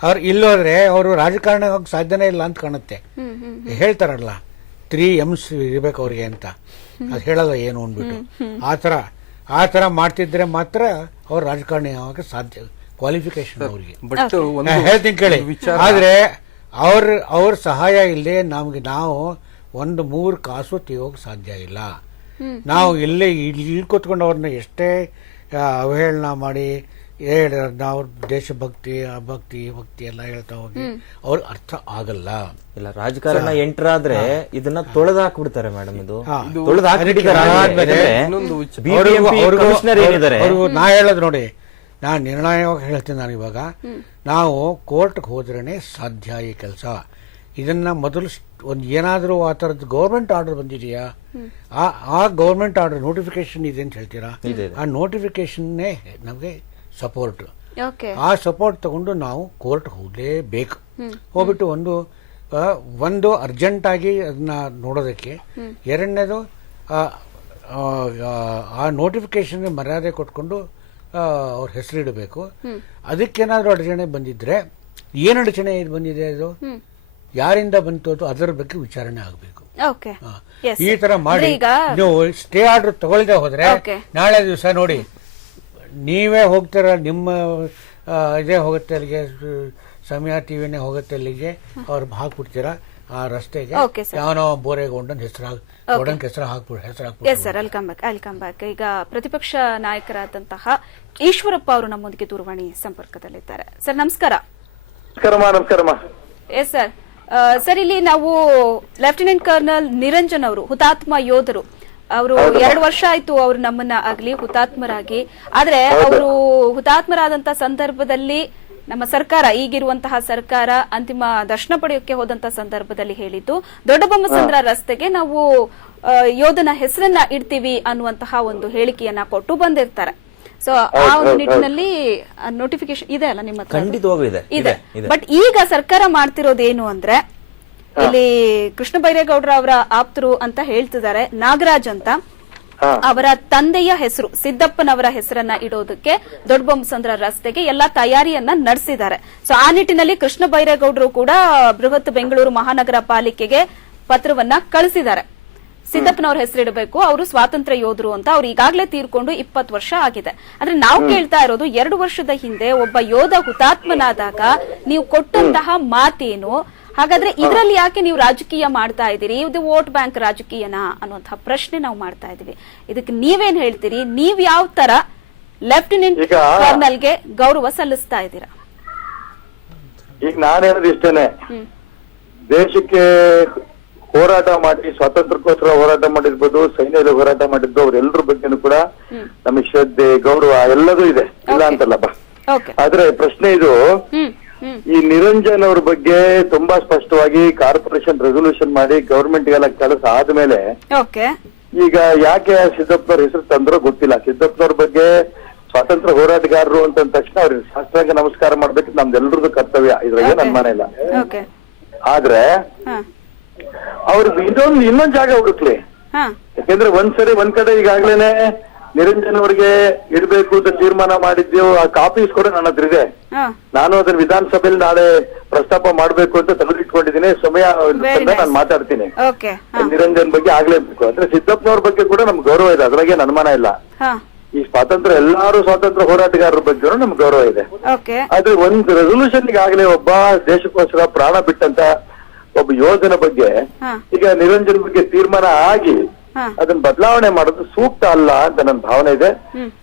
ಅವ್ರು ಇಲ್ಲೋದ್ರೆ ಅವರು ರಾಜಕಾರಣ ಹೋಗಕ್ಕೆ ಸಾಧ್ಯನೇ ಇಲ್ಲ ಅಂತ ಕಾಣುತ್ತೆ. ಹೇಳ್ತಾರಲ್ಲ. ತ್ರೀ ಎಮ್ಸ್ ಇರಬೇಕು ಅವ್ರಿಗೆ ಅಂತ. ಅದು ಹೇಳಲ್ಲ ಏನು ಅಂದ್ಬಿಟ್ಟು. ಆ ಥರ ಆ ಥರ ಮಾಡ್ತಿದ್ರೆ ಮಾತ್ರ ಅವ್ರ ರಾಜಕಾರಣಿ ಆಗೋಕೆ ಸಾಧ್ಯ ಕ್ವಾಲಿಫಿಕೇಶನ್ ಅವ್ರಿಗೆ.
ಬಟ್ ಒಂದು
ಹೇಳ್ತೀನಿ ಕೇಳಿ.
ಆದರೆ
ಆದ್ರೆ ಅವ್ರ ಅವ್ರ ಸಹಾಯ ಇಲ್ಲದೆ ನಮ್ಗೆ ನಾವು ಒಂದು ಮೂರು ಕಾಸು ತೆಗೋಕೆ ಸಾಧ್ಯ ಇಲ್ಲ. ನಾವು ಇಲ್ಲೇ ಇಲ್ಲಿ ಕೂತ್ಕೊಂಡು ಅವ್ರನ್ನ ಎಷ್ಟೇ ಅವಹೇಳನ ಮಾಡಿ ಹೇಳ ನಾವು ದೇಶಭಕ್ತಿ ಆ ಭಕ್ತಿ ಎಲ್ಲ ಹೇಳ್ತಾ ಹೋಗಿ ಅವ್ರ ಅರ್ಥ ಆಗಲ್ಲ.
ಇಲ್ಲ ರಾಜಕಾರಣ ಎಂಟರ್ ಆದ್ರೆ ಇದನ್ನ ತೊಳೆದು ಹಾಕ್ಬಿಡ್ತಾರೆ ಮೇಡಮ್ ಇದು.
ನಾ ಹೇಳೋದು ನೋಡಿ ನಾನು ನಿರ್ಣಯವಾಗಿ ಹೇಳ್ತೀನಿ ನಾನು ಇವಾಗ. ನಾವು ಕೋರ್ಟ್ಗೆ ಹೋದ್ರೇನೆ ಸಾಧ್ಯ ಈ ಕೆಲಸ. ಇದನ್ನ ಮೊದಲು ಒಂದು ಏನಾದರೂ ಆ ಥರದ್ದು ಗೌರ್ಮೆಂಟ್ ಆರ್ಡರ್ ಬಂದಿದೆಯಾ? ಆ ಆ ಗೌರ್ಮೆಂಟ್ ಆರ್ಡರ್ ನೋಟಿಫಿಕೇಶನ್ ಇದೆ ಅಂತ ಹೇಳ್ತೀರಾ? ಆ ನೋಟಿಫಿಕೇಶನ್ನೇ ನಮಗೆ ಸಪೋರ್ಟ್ ಆ ಸಪೋರ್ಟ್ ತಗೊಂಡು ನಾವು ಕೋರ್ಟ್ ಹೋಗಲೇಬೇಕು. ಹೋಗ್ಬಿಟ್ಟು ಒಂದು ಒಂದು ಅರ್ಜೆಂಟ್ ಆಗಿ ಅದನ್ನ ನೋಡೋದಕ್ಕೆ ಎರಡನೇದು ಆ, ನೋಟಿಫಿಕೇಶನ್ ಮರ್ಯಾದೆ ಕೊಟ್ಕೊಂಡು ಅವ್ರ ಹೆಸರಿಡಬೇಕು ಅದಕ್ಕೇನಾದ್ರೂ ಅಡಚಣೆ ಬಂದಿದ್ರೆ ಏನು ಅಡಚಣೆ ಇದು ಬಂದಿದೆ ಅದು? ಯಾರಿಂದ ಬಂತು ಅದು? ಅದರ ಬಗ್ಗೆ ವಿಚಾರಣೆ ಆಗಬೇಕು.
ಓಕೆ
ಈ ತರ ಮಾಡಿ. ನೀವು ಸ್ಟೇ ಆರ್ಡರ್ ತಗೊಳ್ದೆ ಹೋದ್ರೆ ನಾಳೆ ದಿವಸ ನೋಡಿ. ನೀವೇ ಹೋಗ್ತೀರ ನಿಮ್ಮ ಆ, ಇದೇ ಹೋಗುತ್ತೆ ಅಲ್ಲಿಗೆ ಸಮಯ ಟಿವಿನೇ ಹೋಗುತ್ತೆ ಅಲ್ಲಿಗೆ ಅವ್ರು ಹಾಕ್ಬಿಡ್ತೀರಾ ಆ ರಸ್ತೆಗೆ. ಯಾವನೋ ಬೋರೆಗೊಂಡನ್ ಹೆಸರು ಗೋಡನ್ ಹೆಸರು ಹಾಕ್ಬಿಡ್ ಹೆಸರು
ಎಸ್ ಸರ್ ಬ್ಯಾಕ್ ಅಲ್ ಕಮ್ ಬ್ಯಾಕ್ ಈಗ ಪ್ರತಿಪಕ್ಷ ನಾಯಕರಾದಂತಹ ಈಶ್ವರಪ್ಪ ಅವರು ನಮ್ಮೊಂದಿಗೆ ದೂರವಾಣಿ ಸಂಪರ್ಕದಲ್ಲಿದ್ದಾರೆ. ಸರ್ ನಮಸ್ಕಾರ.
ನಮಸ್ಕಾರಮ್ಮ
ಎಸ್ ಸರ್ ಆ, ಸರ್ ಇಲ್ಲಿ ನಾವು ಲೆಫ್ಟಿನೆಂಟ್ ಕರ್ನಲ್ ನಿರಂಜನ್ ಅವರು ಹುತಾತ್ಮ ಯೋಧರು ಅವರು ಎರಡು ವರ್ಷ ಆಯ್ತು ಅವರು ನಮ್ಮನ್ನ ಆಗ್ಲಿ ಹುತಾತ್ಮರಾಗಿ. ಆದ್ರೆ ಅವರು ಹುತಾತ್ಮರಾದಂತ ಸಂದರ್ಭದಲ್ಲಿ ನಮ್ಮ ಸರ್ಕಾರ ಈಗಿರುವಂತಹ ಸರ್ಕಾರ ಅಂತಿಮ ದರ್ಶನ ಪಡೆಯೋಕೆ ಹೋದಂತ ಸಂದರ್ಭದಲ್ಲಿ ಹೇಳಿದ್ದು ದೊಡ್ಡಬೊಮ್ಮಸಂದ್ರ ರಸ್ತೆಗೆ ನಾವು ಯೋಧನ ಹೆಸರನ್ನ ಇಡ್ತೀವಿ ಅನ್ನುವಂತಹ ಒಂದು ಹೇಳಿಕೆಯನ್ನ ಕೊಟ್ಟು ಬಂದಿರ್ತಾರೆ. ಸೊ ಆ ಒಂದು ನಿಟ್ಟಿನಲ್ಲಿ ನೋಟಿಫಿಕೇಶನ್ ಇದೆ ಅಲ್ಲ ನಿಮ್ಮ
ಇದೆ
ಬಟ್ ಈಗ ಸರ್ಕಾರ ಮಾಡ್ತಿರೋದೇನು ಅಂದ್ರೆ ಇಲ್ಲಿ ಕೃಷ್ಣ ಬೈರೇಗೌಡರ ಅವರ ಆಪ್ತರು ಅಂತ ಹೇಳ್ತಿದ್ದಾರೆ. ನಾಗರಾಜ್ ಅಂತ. ಅವರ ತಂದೆಯ ಹೆಸರು ಸಿದ್ದಪ್ಪನವರ ಹೆಸರನ್ನ ಇಡೋದಕ್ಕೆ ದೊಡ್ಡಬೊಮ್ಮಸಂದ್ರ ರಸ್ತೆಗೆ ಎಲ್ಲಾ ತಯಾರಿಯನ್ನ ನಡೆಸಿದ್ದಾರೆ. ಸೊ ಆ ನಿಟ್ಟಿನಲ್ಲಿ ಕೃಷ್ಣ ಬೈರೇಗೌಡರು ಕೂಡ ಬೃಹತ್ ಬೆಂಗಳೂರು ಮಹಾನಗರ ಪಾಲಿಕೆಗೆ ಪತ್ರವನ್ನ ಕಳಿಸಿದ್ದಾರೆ. ಸಿದ್ದಪ್ಪನವ್ರ ಹೆಸರಿಡಬೇಕು ಅವರು ಸ್ವಾತಂತ್ರ್ಯ ಯೋಧರು ಅಂತ ಅವ್ರು ಈಗಾಗಲೇ ತೀರ್ಕೊಂಡು ಇಪ್ಪತ್ತು ವರ್ಷ ಆಗಿದೆ. ಅಂದ್ರೆ ನಾವು ಕೇಳ್ತಾ ಇರೋದು ಎರಡು ವರ್ಷದ ಹಿಂದೆ ಒಬ್ಬ ಯೋಧ ಹುತಾತ್ಮನಾದಾಗ ನೀವು ಕೊಟ್ಟಂತಹ ಮಾತೇನು ಹಾಗಾದ್ರೆ ಇದರಲ್ಲಿ ಯಾಕೆ ನೀವು ರಾಜಕೀಯ ಮಾಡ್ತಾ ಇದ್ದೀರಿ? ಇದು ವೋಟ್ ಬ್ಯಾಂಕ್ ರಾಜಕೀಯನಾ ಅನ್ನುವಂತಹ ಪ್ರಶ್ನೆ ನಾವು ಮಾಡ್ತಾ ಇದೀವಿ ಇದಕ್ಕೆ ನೀವೇನ್ ಹೇಳ್ತೀರಿ? ನೀವ್ ಯಾವ ತರ ಲೆಫ್ಟಿನೆಂಟ್ ಕರ್ನಲ್ಗೆ ಗೌರವ ಸಲ್ಲಿಸ್ತಾ ಇದ್ದೀರಾ?
ಈಗ ನಾನು ಹೇಳೋದು ಇಷ್ಟೇನೆ. ದೇಶಕ್ಕೆ ಹೋರಾಟ ಮಾಡಿ ಸ್ವಾತಂತ್ರ್ಯಕ್ಕೋಸ್ಕರ ಹೋರಾಟ ಮಾಡಿರ್ಬೋದು ಸೈನ್ಯದ ಹೋರಾಟ ಮಾಡಿದ್ದು ಅವರೆಲ್ಲರ ಬಗ್ಗೆನೂ ಕೂಡ ನಮಗೆ ಶ್ರದ್ಧೆ ಗೌರವ ಎಲ್ಲದೂ ಇದೆ. ಇಲ್ಲ. ಅಂತಲ್ಲಪ್ಪ ಆದ್ರೆ ಪ್ರಶ್ನೆ ಇದು ಈ ನಿರಂಜನ್ ಅವ್ರ ಬಗ್ಗೆ ತುಂಬಾ ಸ್ಪಷ್ಟವಾಗಿ ಕಾರ್ಪೊರೇಷನ್ ರೆಸೊಲ್ಯೂಷನ್ ಮಾಡಿ ಗವರ್ಮೆಂಟ್ ಗೆಲ್ಲ ಕೆಲಸ ಆದ್ಮೇಲೆ ಈಗ ಯಾಕೆ ಸಿದ್ದಪ್ಪನವ್ರ ಹೆಸರು ತಂದ್ರೋ ಗೊತ್ತಿಲ್ಲ. ಸಿದ್ದಪ್ಪನವ್ರ ಬಗ್ಗೆ ಸ್ವಾತಂತ್ರ್ಯ ಹೋರಾಟಗಾರರು ಅಂತ ತಕ್ಷಣ ಅವ್ರಿಗೆ ಶಾಸ್ತ್ರಾಂಗ ನಮಸ್ಕಾರ ಮಾಡ್ಬೇಕು ನಮ್ದೆಲ್ಲರದ್ದು ಕರ್ತವ್ಯ. ಇದ್ರಾಗ ಏನ್ ಅನುಮಾನ ಇಲ್ಲ. ಆದ್ರೆ
ಅವ್ರದ್ದು
ಅವ್ರಿಗೆ ಇದೊಂದು ಇನ್ನೊಂದ್ ಜಾಗ ಹುಡುಕ್ಲಿ. ಯಾಕೆಂದ್ರೆ ಒಂದ್ಸರಿ ಒಂದ್ ಕಡೆ ಈಗಾಗ್ಲೇನೆ ನಿರಂಜನ್ ಅವರಿಗೆ ಇಡಬೇಕು ಅಂತ ತೀರ್ಮಾನ ಮಾಡಿದ್ದೆವು ಆ ಕಾಪೀಸ್ ಕೂಡ ನನ್ನ ಹತ್ರ ಇದೆ. ನಾನು ಅದನ್ನ ವಿಧಾನಸಭೆಯಲ್ಲಿ ನಾಳೆ ಪ್ರಸ್ತಾಪ ಮಾಡ್ಬೇಕು ಅಂತ ತೆಗೆದಿಟ್ಕೊಂಡಿದ್ದೀನಿ. ಸಮಯ. ನಾನು ಮಾತಾಡ್ತೀನಿ. ನಿರಂಜನ್ ಬಗ್ಗೆ ಆಗ್ಲೇಬೇಕು. ಅಂದ್ರೆ ಸಿದ್ದಪ್ಪನವ್ರ ಬಗ್ಗೆ ಕೂಡ ನಮ್ಗೆ ಗೌರವ ಇದೆ. ಅದ್ರಾಗೇನ್ ಅನುಮಾನ ಇಲ್ಲ. ಈ ಸ್ವಾತಂತ್ರ್ಯ ಎಲ್ಲಾರು ಸ್ವಾತಂತ್ರ್ಯ ಹೋರಾಟಗಾರರ ಬಗ್ಗೆ ನಮ್ಗೆ ಗೌರವ ಇದೆ. ಆದ್ರೆ ಒಂದ್ ರೆಸೊಲ್ಯೂಷನ್ ಆಗ್ಲೇ ಒಬ್ಬ ದೇಶಕ್ಕೋಸ್ಕರ ಪ್ರಾಣ ಬಿಟ್ಟಂತ ಒಬ್ಬ ಯೋಧನ ಬಗ್ಗೆ ಈಗ ನಿರಂಜನ್ ಬಗ್ಗೆ ತೀರ್ಮಾನ ಆಗಿ. ಅದನ್ನ ಬದಲಾವಣೆ ಮಾಡೋದು ಸೂಕ್ತ ಅಲ್ಲ ಅಂತ ನನ್ನ ಭಾವನೆ ಇದೆ.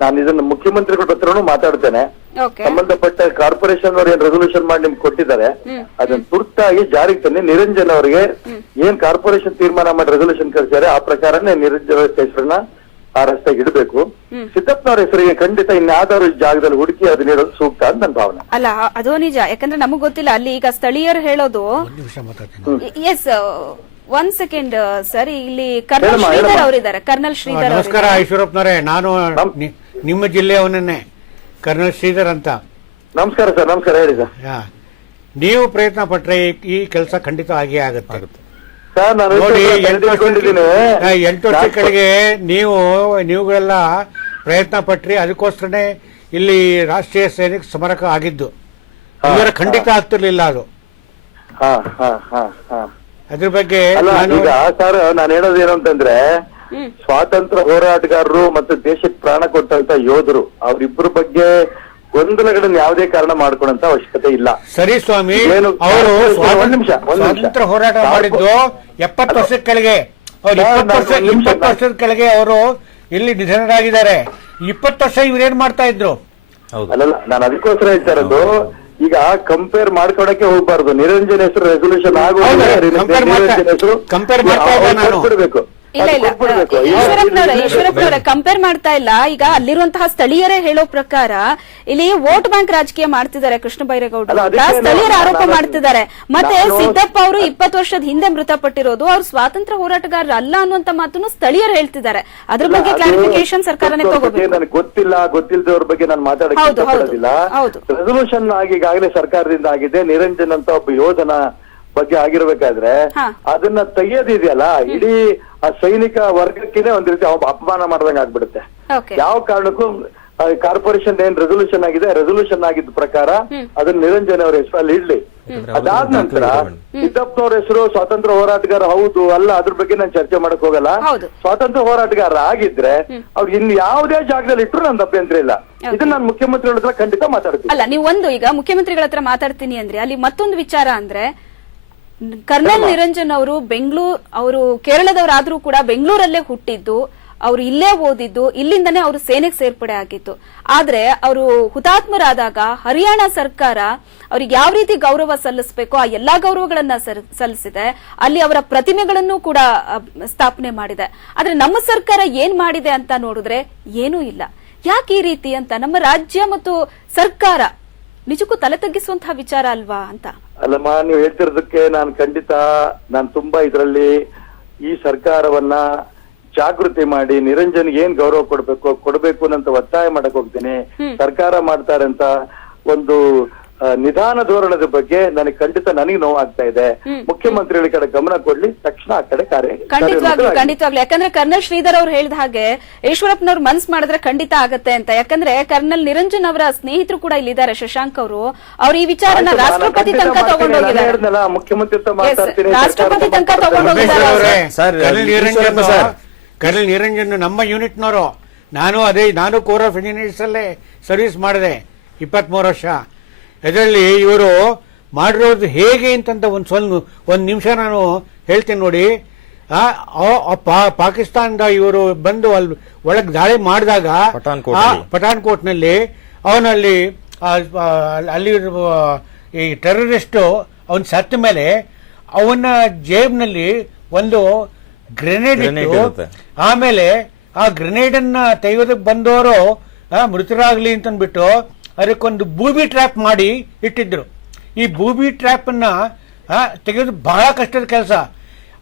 ನಾನು ಇದನ್ನ ಮುಖ್ಯಮಂತ್ರಿಗಳ ಹತ್ರನೂ ಮಾತಾಡ್ತೇನೆ.
ಓಕೆ.
ಸಂಬಂಧಪಟ್ಟ ಕಾರ್ಪೊರೇಷನ್ ಅವ್ರು ಏನ್ ರೆಸೊಲ್ಯೂಷನ್ ಮಾಡಿ ನಿಮ್ಗೆ ಕೊಟ್ಟಿದ್ದಾರೆ ಅದನ್ನ ತುರ್ತಾಗಿ ಜಾರಿಗೆ ತನ್ನಿ ನಿರಂಜನ್ ಅವರಿಗೆ ಏನ್ ಕಾರ್ಪೊರೇಷನ್ ತೀರ್ಮಾನ ಮಾಡಿ ರೆಸೊಲ್ಯೂಷನ್ ಕಳಿಸಿದ್ದಾರೆ ಆ ಪ್ರಕಾರನೇ ನಿರಂಜನ್ ಹೆಸರನ್ನ ಆ ರಸ್ತೆಗೆ ಇಡಬೇಕು. ಸಿದ್ದಪ್ಪನವರ ಹೆಸರಿಗೆ ಖಂಡಿತ ಇನ್ಯಾವ್ದಾದ್ರು ಜಾಗದಲ್ಲಿ ಹುಡುಕಿ ಅದನ್ನ ಇಡೋದು ಸೂಕ್ತ ಅಂತ ನನ್ನ ಭಾವನೆ.
ಅಲ್ಲ ಅದು ನಿಜ. ಯಾಕಂದ್ರೆ ನಮಗ್ ಗೊತ್ತಿಲ್ಲ ಅಲ್ಲಿ ಈಗ ಸ್ಥಳೀಯರು ಹೇಳೋದು
ಒಂದ್ ನಿಮಿಷ ಮಾತಾಡ್ತೀನಿ.
ಎಸ್ ಒನ್ ಸೆಕೆಂಡ್ ಸರ್ ಇಲ್ಲಿ ಕರ್ನಲ್
ಹೇಳಮ್ಮ,
ಶ್ರೀಧರ್
ಹೇಳಮ್ಮ.
ಅವರಿದ್ದಾರೆ. ಕರ್ನಲ್ ಶ್ರೀಧರ್
ನಮಸ್ಕಾರ
ಅವರಿದ್ದಾರೆ.
ಈಶ್ವರಪ್ಪನವರೇ ನಾನು ನಿ- ನಿಮ್ಮ ಜಿಲ್ಲೆಯವನನ್ನೇ. ಕರ್ನಲ್ ಶ್ರೀಧರ್ ಅಂತ.
ನಮಸ್ಕಾರ ಸರ್ ನಮಸ್ಕಾರ. ಹೇಳಿ ಸರ್
ಯಾ. ನೀವು ಪ್ರಯತ್ನ ಪಟ್ರೆ ಈ- ಈ ಕೆಲಸ ಖಂಡಿತ ಆಗೇ ಆಗುತ್ತೆ.
ಸರ್ ನಾನು
ನೋಡಿ ಎಂಟು. ವರ್ಷ- ಕಡೆಗೆ ಎಂಟು ವರ್ಷ ಕೆಳಗೆ ನೀವು ನೀವುಗಳೆಲ್ಲ ಪ್ರಯತ್ನ ಪಟ್ರಿ ಅದಕ್ಕೋಸ್ಕರನೇ ಇಲ್ಲಿ ರಾಷ್ಟ್ರೀಯ ಸೈನಿಕ ಸ್ಮಾರಕ ಆಗಿದ್ದು. ಇವರ ಖಂಡಿತ ಆಗ್ತಿರ್ಲಿಲ್ಲ ಅದು.
ಹಾ ಹಾ ಹಾ ಹಾ.
ಅದ್ರ ಬಗ್ಗೆ
ಈಗ ಸರ್ ನಾನು ಹೇಳೋದು ಏನು ಅಂತಂದ್ರೆ ಸ್ವಾತಂತ್ರ್ಯ ಹೋರಾಟಗಾರರು ಮತ್ತು ದೇಶಕ್ಕೆ ಪ್ರಾಣ ಕೊಟ್ಟಂತ ಯೋಧರು ಅವರಿಬ್ಬರ ಬಗ್ಗೆ ಗೊಂದಲಗಳನ್ನ ಯಾವುದೇ ಕಾರಣ ಮಾಡ್ಕೊಳಂತ ಅವಶ್ಯಕತೆ ಇಲ್ಲ
ಸರಿ ಸ್ವಾಮಿ
ಏನು?
ಅವರು
ಒಂದ್ ನಿಮಿಷ, ಒಂದ್ ನಿಮಿಷ.
ಸ್ವಾತಂತ್ರ್ಯ ಹೋರಾಟ. ಮಾಡಿದ್ದು ಎಪ್ಪತ್ತು ವರ್ಷದ ಕೆಳಗೆ ಅವ್ರು
ನಾನು-
ಇಪ್ಪತ್ತು ವರ್ಷ
ನಿಮಿಷ,
ಇಪ್ಪತ್ತು ವರ್ಷದ ಕೆಳಗೆ ಅವರು ಇಲ್ಲಿ ನಿಧನರಾಗಿದ್ದಾರೆ ಇಪ್ಪತ್ತು ವರ್ಷ ಇವ್ರೇನ್ ಮಾಡ್ತಾ ಇದ್ರು
ಅಲ್ಲಲ್ಲ ನಾನು ಅದಕ್ಕೋಸ್ಕರ ಹೇಳ್ತಾ ಇರೋದು ಈಗ ಕಂಪೇರ್ ಮಾಡ್ಕೊಡಕ್ಕೆ ಹೋಗ್ಬಾರ್ದು. ನಿರಂಜನ ಹೆಸರು ರೆಸೊಲ್ಯೂಷನ್
ಆಗೋದು ಕಂಪೇರ್ ಮಾಡ್ತಾ- compare ಇದ್ದೆ ನಾನು.
ಕೊಟ್ಬಿಡ್ಬೇಕು
ಇಲ್ಲ ಇಲ್ಲ. ಈಶ್ವರಪ್ಪನವರ ಕಂಪೇರ್ ಮಾಡ್ತಾ ಇಲ್ಲ. ಈಗ ಅಲ್ಲಿರುವಂತಹ ಸ್ಥಳೀಯರೇ ಹೇಳೋ ಪ್ರಕಾರ ಇಲ್ಲಿ ವೋಟ್ ಬ್ಯಾಂಕ್ ರಾಜಕೀಯ ಮಾಡ್ತಿದ್ದಾರೆ ಕೃಷ್ಣ
ಅದಕ್ಕೆ
ಸ್ಥಳೀಯರು ಆರೋಪ ಮಾಡ್ತಿದ್ದಾರೆ. ಮತ್ತೆ ಸಿದ್ದಪ್ಪ ಅವರು ಇಪ್ಪತ್ತು ವರ್ಷದ ಹಿಂದೆ ಮೃತಪಟ್ಟಿರೋದು ಅವ್ರು ಸ್ವಾತಂತ್ರ್ಯ ಹೋರಾಟಗಾರರು ಅಲ್ಲ ಅನ್ನುವಂತ ಮಾತನ್ನು ಸ್ಥಳೀಯರು ಹೇಳ್ತಿದ್ದಾರೆ. ಅದ್ರ ಬಗ್ಗೆ ಕ್ಲಾರಿಫಿಕೇಶನ್ ಸರ್ಕಾರನೇ ತಗೋಬೇಕು.
ನನಗೆ ಗೊತ್ತಿಲ್ಲ ಗೊತ್ತಿಲ್ಲದವ್ರ ಬಗ್ಗೆ ನಾನು ಇಷ್ಟಪಡೋದಿಲ್ಲ. ರೆಸೊಲ್ಯೂಷನ್ ಆಗಿ ಈಗಾಗಲೇ ಸರ್ಕಾರದಿಂದ ಆಗಿದೆ. ನಿರಂಜನ್ ಅಂತ ಒಬ್ಬ ಯೋಧನ ಬಗ್ಗೆ ಆಗಿರ್ಬೇಕಾದ್ರೆ ಅದನ್ನ ತೆಗೆಯೋದಿದೆಯಲ್ಲ ಇಡೀ ಆ ಸೈನಿಕ ವರ್ಗಕ್ಕೆ ಒಂದ್ ರೀತಿ ಅಪ- ಅಪಮಾನ ಮಾಡ್ದಂಗ್ ಆಗ್ಬಿಡುತ್ತೆ. ಯಾವ ಕಾರಣಕ್ಕೂ ಕಾರ್ಪೊರೇಷನ್ ಏನ್ ರೆಸೊಲ್ಯೂಷನ್ ಆಗಿದೆ ರೆಸೊಲ್ಯೂಷನ್ ಆಗಿದ್ದ ಪ್ರಕಾರ ಅದನ್ನ ನಿರಂಜನ್ ಅವರ ಹೆಸರಲ್ಲಿ ಇಡ್ಲಿ. ಅದಾದ ನಂತರ ಸಿದ್ದಪ್ಪನವ್ರ ಹೆಸರು ಸ್ವಾತಂತ್ರ್ಯ ಹೋರಾಟಗಾರ ಹೌದು ಅಲ್ಲ ಅದ್ರ ಬಗ್ಗೆ ನಾನು ಚರ್ಚೆ ಮಾಡಕ್ ಹೋಗಲ್ಲ. ಸ್ವಾತಂತ್ರ್ಯ ಹೋರಾಟಗಾರ ಆಗಿದ್ರೆ ಅವ್ರು ಇನ್ ಯಾವುದೇ ಜಾಗದಲ್ಲಿ ಇಟ್ರು ನನ್ನ ಅಭ್ಯಂತರ ಇಲ್ಲ. ಇದನ್ನ ನಾನು ಮುಖ್ಯಮಂತ್ರಿಗಳ ಹತ್ರ ಖಂಡಿತ ಮಾತಾಡ್ತೀನಿ.
ಅಲ್ಲ ನೀವು ಒಂದು ಈಗ ಮುಖ್ಯಮಂತ್ರಿಗಳ ಹತ್ರ ಮಾತಾಡ್ತೀನಿ ಅಂದ್ರೆ ಅಲ್ಲಿ ಮತ್ತೊಂದು ವಿಚಾರ ಅಂದ್ರೆ ಕರ್ನಲ್ ನಿರಂಜನ್ ಅವರು ಬೆಂಗಳೂರು ಅವರು ಕೇರಳದವರಾದ್ರೂ ಕೂಡ ಬೆಂಗಳೂರಲ್ಲೇ ಹುಟ್ಟಿದ್ದು ಅವರು ಇಲ್ಲೇ ಓದಿದ್ದು ಇಲ್ಲಿಂದನೇ ಅವರು ಸೇನೆಗೆ ಸೇರ್ಪಡೆ ಆಗಿತ್ತು ಆದ್ರೆ ಅವರು ಹುತಾತ್ಮರಾದಾಗ ಹರಿಯಾಣ ಸರ್ಕಾರ ಅವ್ರಿಗೆ ಯಾವ ರೀತಿ ಗೌರವ ಸಲ್ಲಿಸಬೇಕು ಆ ಎಲ್ಲಾ ಗೌರವಗಳನ್ನ ಸಲ್ಲಿಸಿದೆ. ಅಲ್ಲಿ ಅವರ ಪ್ರತಿಮೆಗಳನ್ನು ಕೂಡ ಸ್ಥಾಪನೆ ಮಾಡಿದೆ. ಆದ್ರೆ ನಮ್ಮ ಸರ್ಕಾರ ಏನ್ ಮಾಡಿದೆ ಅಂತ ನೋಡಿದ್ರೆ ಏನೂ ಇಲ್ಲ. ಯಾಕೆ ಈ ರೀತಿ ಅಂತ ನಮ್ಮ ರಾಜ್ಯ ಮತ್ತು ಸರ್ಕಾರ ನಿಜಕ್ಕೂ ತಲೆ ತಗ್ಗಿಸುವಂತಹ ವಿಚಾರ ಅಲ್ವಾ ಅಂತ?
ಅಲ್ಲಮ್ಮ ನೀವು ಹೇಳ್ತಿರೋದಕ್ಕೆ ನಾನು ಖಂಡಿತ ನಾನು ತುಂಬಾ ಇದರಲ್ಲಿ ಈ ಸರ್ಕಾರವನ್ನ ಜಾಗೃತಿ ಮಾಡಿ ನಿರಂಜನ್ಗೆ ಏನ್ ಗೌರವ ಕೊಡ್ಬೇಕು ಕೊಡ್ಬೇಕು ಅಂತ ಒತ್ತಾಯ ಮಾಡಕ್ ಹೋಗ್ತೀನಿ. ಸರ್ಕಾರ ಮಾಡ್ತಾರೆ ಅಂತ ಒಂದು ನಿಧಾನ ಧೋರಣದ ಬಗ್ಗೆ ನನಗೆ ಖಂಡಿತ ನನಗೆ ನೋವಾಗ್ತಾ ಇದೆ. ಮುಖ್ಯಮಂತ್ರಿಗಳ ಕಡೆ ಗಮನ ಕೊಡ್ಲಿ ತಕ್ಷಣ ಆ ಕಡೆ ಕಾರ್ಯ
ಖಂಡಿತವಾಗ್ಲು ಖಂಡಿತವಾಗ್ಲಿ. ಯಾಕಂದ್ರೆ ಕರ್ನಲ್ ಶ್ರೀಧರ್ ಅವ್ರು ಹೇಳಿದ ಹಾಗೆ ಈಶ್ವರಪ್ಪನವ್ರು ಮನ್ಸ್ ಮಾಡಿದ್ರೆ ಖಂಡಿತ ಆಗತ್ತೆ ಅಂತ. ಯಾಕಂದ್ರೆ ಕರ್ನಲ್ ನಿರಂಜನ್ ಅವರ ಸ್ನೇಹಿತರು ಕೂಡ ಇಲ್ಲಿದ್ದಾರೆ ಶಶಾಂಕ್ ಅವರು. ಅವ್ರು ಈ ವಿಚಾರನ ರಾಷ್ಟ್ರಪತಿ ತನಕ
ತಗೊಂಡೋಗಿದ್ದಾರೆ ಮುಖ್ಯಮಂತ್ರಿ
ರಾಷ್ಟ್ರಪತಿ ತನಕ ತಗೊಂಡು ಹೋಗಿದ್ದಾರೆ.
Sir,
colonel Niranjan
sir.
Colonel Niranjan ನಮ್ಮ ಯೂನಿಟ್ನವರು. ನಾನು ಅದೇ ನಾನು ಕೋರ್ ಆಫ್ ಇಂಜಿನಿಯರ್ಸ್ ಅಲ್ಲೇ ಸರ್ವಿಸ್ ಮಾಡಿದೆ. ಇಪ್ಪತ್ಮೂರು ವರ್ಷ. ಇದರಲ್ಲಿ ಇವರು ಮಾಡಿರೋದು ಹೇಗೆ ಅಂತಂತ ಒಂದು ಸ್ವಲ್ಪ ಒಂದು ನಿಮಿಷ ನಾನು ಹೇಳ್ತೀನಿ ನೋಡಿ. ಪಾಕಿಸ್ತಾನದ ಇವರು ಬಂದು ಅಲ್ಲಿ ಒಳಗೆ ದಾಳಿ ಮಾಡಿದಾಗ
ಪಠಾನ್ಕೋಟ್ನಲ್ಲಿ.
ಪಠಾನ್ಕೋಟ್ನಲ್ಲಿ ಅವನಲ್ಲಿ ಅಲ್ಲಿ ಈ ಟೆರರಿಸ್ಟ್ ಅವನ್ ಸತ್ತ ಮೇಲೆ ಅವನ ಜೇಬ್ನಲ್ಲಿ ಒಂದು ಗ್ರೆನೇಡ್
ಇತ್ತು.
ಆಮೇಲೆ ಆ ಗ್ರೆನೇಡ್ ಅನ್ನ ತೆಗೆಯೋದಕ್ಕೆ ಬಂದವರು ಮೃತರಾಗ್ಲಿ ಅಂತಂದ್ಬಿಟ್ಟು ಅದಕ್ಕೊಂದು ಬೂಬಿ ಟ್ರ್ಯಾಪ್ ಮಾಡಿ ಇಟ್ಟಿದ್ರು. ಈ ಬೂಬಿ ಟ್ರ್ಯಾಪ್ ಅನ್ನ ಆ, ತೆಗೆಯೋದು ಬಹಳ ಕಷ್ಟದ ಕೆಲಸ.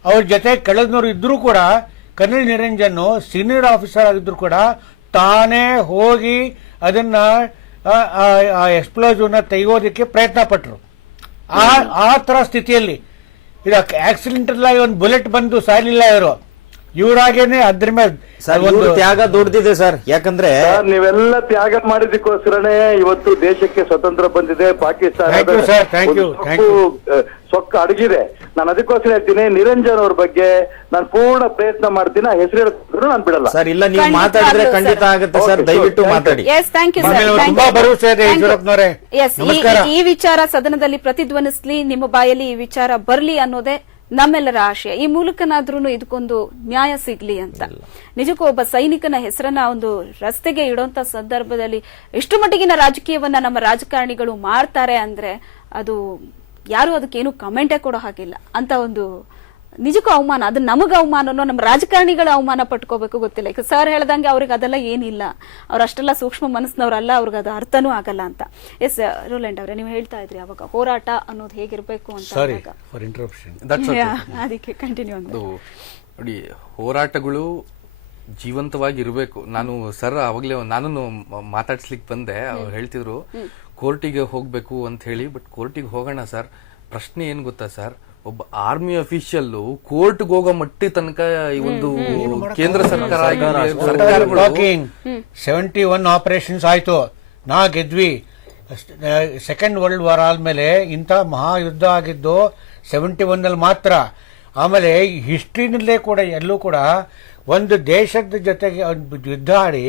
ಅವ್ರ ಜೊತೆ ಕೆಳಗಿನವರು ಇದ್ದರೂ ಕೂಡ ಕನ್ನಡ ನಿರಂಜನ್ ಸೀನಿಯರ್ ಆಫೀಸರ್ ಆಗಿದ್ರು ಕೂಡ ತಾನೇ ಹೋಗಿ ಅದನ್ನ ಎಕ್ಸ್ಪ್ಲೋಸಿವ್ನ ತೆಗೆಯೋದಕ್ಕೆ ಪ್ರಯತ್ನ ಪಟ್ಟರು ಆ ಆ ತರ ಸ್ಥಿತಿಯಲ್ಲಿ. ಇದು ಆಕ್ಸಿಡೆಂಟ್ ಎಲ್ಲ ಒಂದು ಬುಲೆಟ್ ಬಂದು ಸಾಯಲಿಲ್ಲ ಇವರು. ಇವರಾಗೇನೆ ಅದ್ರ ಮೇಲೆ
ಸರ್
ಒಂದು
ತ್ಯಾಗ ದೊಡ್ಡದಿದೆ ಸರ್ ಯಾಕಂದ್ರೆ
ಸರ್, ನೀವೆಲ್ಲ ತ್ಯಾಗ ಮಾಡಿದಕ್ಕೋಸ್ಕರನೇ ಇವತ್ತು ದೇಶಕ್ಕೆ ಸ್ವತಂತ್ರ ಬಂದಿದೆ Pakistan
Thank you, sir. Thank you. Thank you.
ಸೊಕ್ಕ ಅಡಗಿದೆ ನಾನು ಅದಕ್ಕೋಸ್ಕರ ಹೇಳ್ತೀನಿ ನಿರಂಜನ್ ಅವ್ರ ಬಗ್ಗೆ ನಾನು ಪೂರ್ಣ ಪ್ರಯತ್ನ ಮಾಡ್ತೀನಿ ಆ ಹೆಸರು ಹೇಳಿದ್ರು ನಾನು ಬಿಡಲ್ಲ
ಸರ್ ಇಲ್ಲ ನೀವು
ಖಂಡಿತ
ಮಾತಾಡಿದ್ರೆ ಖಂಡಿತ
ಸರ್.
ಆಗುತ್ತೆ ಸರ್
Okay,
ದಯವಿಟ್ಟು. ಮಾತಾಡಿ
ಎಸ್ ಥ್ಯಾಂಕ್ ಯು
ಆಮೇಲೆ ಅವ್ರು ತುಂಬಾ ಭರವಸೆ ಇದೆ ಈಶ್ವರಪ್ಪನವರೇ.
ಎಸ್
ನಮಸ್ಕಾರ.
ಈ ವಿಚಾರ ಸದನದಲ್ಲಿ ಪ್ರತಿಧ್ವನಿಸ್ಲಿ ನಿಮ್ಮ ಬಾಯಲ್ಲಿ ಈ ವಿಚಾರ ಬರ್ಲಿ ಅನ್ನೋದೇ ನಮ್ಮೆಲ್ಲರ ಆಶಯ. ಈ ಮೂಲಕನಾದ್ರೂ ಇದಕ್ಕೊಂದು ನ್ಯಾಯ ಸಿಗ್ಲಿ ಅಂತ. ನಿಜಕ್ಕೂ ಒಬ್ಬ ಸೈನಿಕನ ಹೆಸರನ್ನ ಒಂದು ರಸ್ತೆಗೆ ಇಡುವಂತ ಸಂದರ್ಭದಲ್ಲಿ ಎಷ್ಟು ಮಟ್ಟಿಗಿನ ರಾಜಕೀಯವನ್ನ ನಮ್ಮ ರಾಜಕಾರಣಿಗಳು ಮಾಡ್ತಾರೆ ಅಂದ್ರೆ ಅದು ಯಾರು ಅದಕ್ಕೇನು ಕಮೆಂಟೇ ಕೊಡೋ ಹಾಗಿಲ್ಲ. ಅಂತ ಒಂದು ನಿಜಕ್ಕೂ ಅವಮಾನ ಅದು ನಮಗ ಅವಮಾನನೋ ನಮ್ಮ ರಾಜಕಾರಣಿಗಳ ಅವಮಾನ ಪಟ್ಕೋಬೇಕು ಗೊತ್ತಿಲ್ಲ. ಈಗ ಸರ್ ಹೇಳ್ದಂಗೆ ಅವ್ರಿಗೆ ಅದೆಲ್ಲ ಏನಿಲ್ಲ. ಅವ್ರು ಅಷ್ಟೆಲ್ಲ ಸೂಕ್ಷ್ಮ ಮನಸ್ಸಿನವರಲ್ಲ ಅವ್ರಿಗೆ ಅದು ಅರ್ಥನೂ ಆಗಲ್ಲ ಅಂತ. ಎಸ್ ರೋಲೆಂಡ್ ಅವರೇ ನೀವು ಹೇಳ್ತಾ ಇದ್ರಿ ಅವಾಗ ಹೋರಾಟ ಅನ್ನೋದು ಹೇಗಿರ್ಬೇಕು ಅಂತ. *laughs* ಅದಕ್ಕೆ ಕಂಟಿನ್ಯೂ ಅಂತ
ನೋಡಿ ಹೋರಾಟಗಳು ಜೀವಂತವಾಗಿ ಇರಬೇಕು ನಾನು ಸರ್ ಅವಾಗಲೇ ನಾನು ಮಾತಾಡ್ಸ್ಲಿಕ್ಕೆ ಬಂದೆ ಅವ್ರು ಹೇಳ್ತಿದ್ರು ಕೋರ್ಟಿಗೆ ಹೋಗ್ಬೇಕು ಅಂತ ಹೇಳಿ ಬಟ್ ಕೋರ್ಟಿಗೆ ಹೋಗೋಣ ಸರ್ ಪ್ರಶ್ನೆ ಏನ್ ಗೊತ್ತಾ ಸರ್ ಒಬ್ಬ ಆರ್ಮಿ ಅಫಿಷಿಯಲ್ ಕೋರ್ಟ್ಗೆ ಹೋಗೋ ಮಟ್ಟಿ ತನಕ ಈ ಒಂದು ಕೇಂದ್ರ ಸರ್ಕಾರ
ಸೆವೆಂಟಿ ಒನ್ ಆಪರೇಷನ್ಸ್ ಆಯ್ತು. ನಾ ಗೆದ್ವಿ. ಸೆಕೆಂಡ್ ವರ್ಲ್ಡ್ ವಾರ್ ಆದ್ಮೇಲೆ ಇಂಥ ಮಹಾಯುದ್ಧ ಆಗಿದ್ದು ಸೆವೆಂಟಿ ಒನ್ ಅಲ್ಲಿ ಮಾತ್ರ. ಆಮೇಲೆ ಹಿಸ್ಟ್ರಿನಲ್ಲೇ ಕೂಡ ಎಲ್ಲೂ ಕೂಡ ಒಂದು ದೇಶದ ಜೊತೆಗೆ ಯುದ್ಧ ಆಡಿ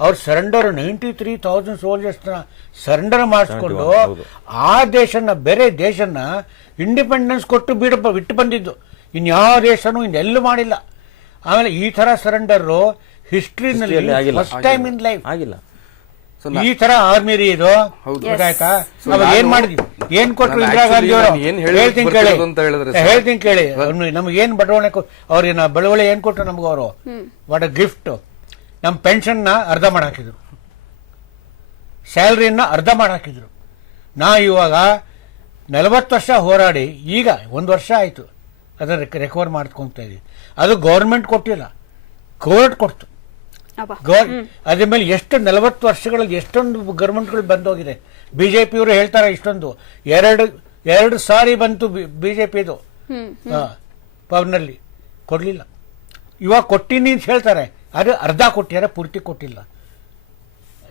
ಅವ್ರು ಸರೆಂಡರ್ ನೈಂಟಿ ತ್ರೀ ತೌಸಂಡ್ ಸೋಲ್ಜರ್ಸ್ನ ಸರೆಂಡರ್ ಮಾಡಿಸ್ಕೊಂಡು ಆ ದೇಶನ ಬೇರೆ ದೇಶನ ಇಂಡಿಪೆಂಡೆನ್ಸ್ ಕೊಟ್ಟು ಬಿಡ ಬಿಟ್ಟು ಬಂದಿದ್ದು. ಇನ್ಯಾವ ದೇಶನೂ ಇನ್ನೆಲ್ಲೂ ಮಾಡಿಲ್ಲ. ಆಮೇಲೆ ಈ ತರ ಸರೆಂಡರ್ ಹಿಸ್ಟ್ರಿನಲ್ಲಿ. ಫಸ್ಟ್ ಟೈಮ್ ಇನ್ ಲೈಫ್
ಆಗಿಲ್ಲ.
ಈ ತರ ಆರ್ಮಿ ರೀ ಇದು.
ಹೌದು.
ಗೊತ್ತಾಯ್ತಾ? ಏನ್ ಮಾಡಿದ್ವಿ? ಏನ್ ಕೊಟ್ರು ಇಂದಿರಾ ಗಾಂಧಿ ಅವರು ಹೇಳ್ತೀನಿ ಕೇಳಿ.
ಬರ್ತಿರೋದು ಅಂತ ಹೇಳಿದ್ರೆ ಸರ್.
ಹೇಳ್ತೀನಿ ಕೇಳಿ. ನಮ್ಗೆ ಏನ್ ಬಡವಣೆ ಕೊ- ಅವ್ರಿಗೆ ಬಡವಳೆ ಏನ್ ಕೊಟ್ರು ನಮ್ಗೆ ಅವರು? ವಾಟ್ ಅ ಗಿಫ್ಟ್ ನಮ್ ಪೆನ್ಷನ್ನ ಅರ್ಧ ಮಾಡಾಕಿದ್ರು. ಸ್ಯಾಲ್ರಿಯನ್ನು ಅರ್ಧ ಮಾಡಾಕಿದ್ರು. ನಾ ಇವಾಗ ನಲವತ್ತು ವರ್ಷ ಹೋರಾಡಿ ಈಗ ಒಂದು ವರ್ಷ ಆಯ್ತು. ಅದನ್ನು ರೆಕವರ್ ಮಾಡ್ಕೊತಾ ಇದ್ದೀವಿ ಅದು ಗೌರ್ಮೆಂಟ್ ಕೊಟ್ಟಿಲ್ಲ ಕೋರ್ಟ್ ಕೊಡ್ತು. ಗೌರ್ ಅದ್ರ ಮೇಲೆ ಎಷ್ಟು ನಲವತ್ತು ವರ್ಷಗಳಲ್ಲಿ ಎಷ್ಟೊಂದು ಗೌರ್ಮೆಂಟ್ಗಳು ಬಂದೋಗಿದೆ. ಬಿ ಜೆ ಪಿಯವರು ಹೇಳ್ತಾರೆ ಇಷ್ಟೊಂದು. ಎರಡು ಎರಡು ಸಾರಿ ಬಂತು ಬಿ ಜೆ ಪಿದು ಪವರ್ನಲ್ಲಿ ಕೊಡಲಿಲ್ಲ. ಇವಾಗ ಕೊಟ್ಟಿನಿ ಅಂತ ಹೇಳ್ತಾರೆ. ಅದು ಅರ್ಧ ಕೊಟ್ಟಿದ್ದಾರೆ ಪೂರ್ತಿ ಕೊಟ್ಟಿಲ್ಲ.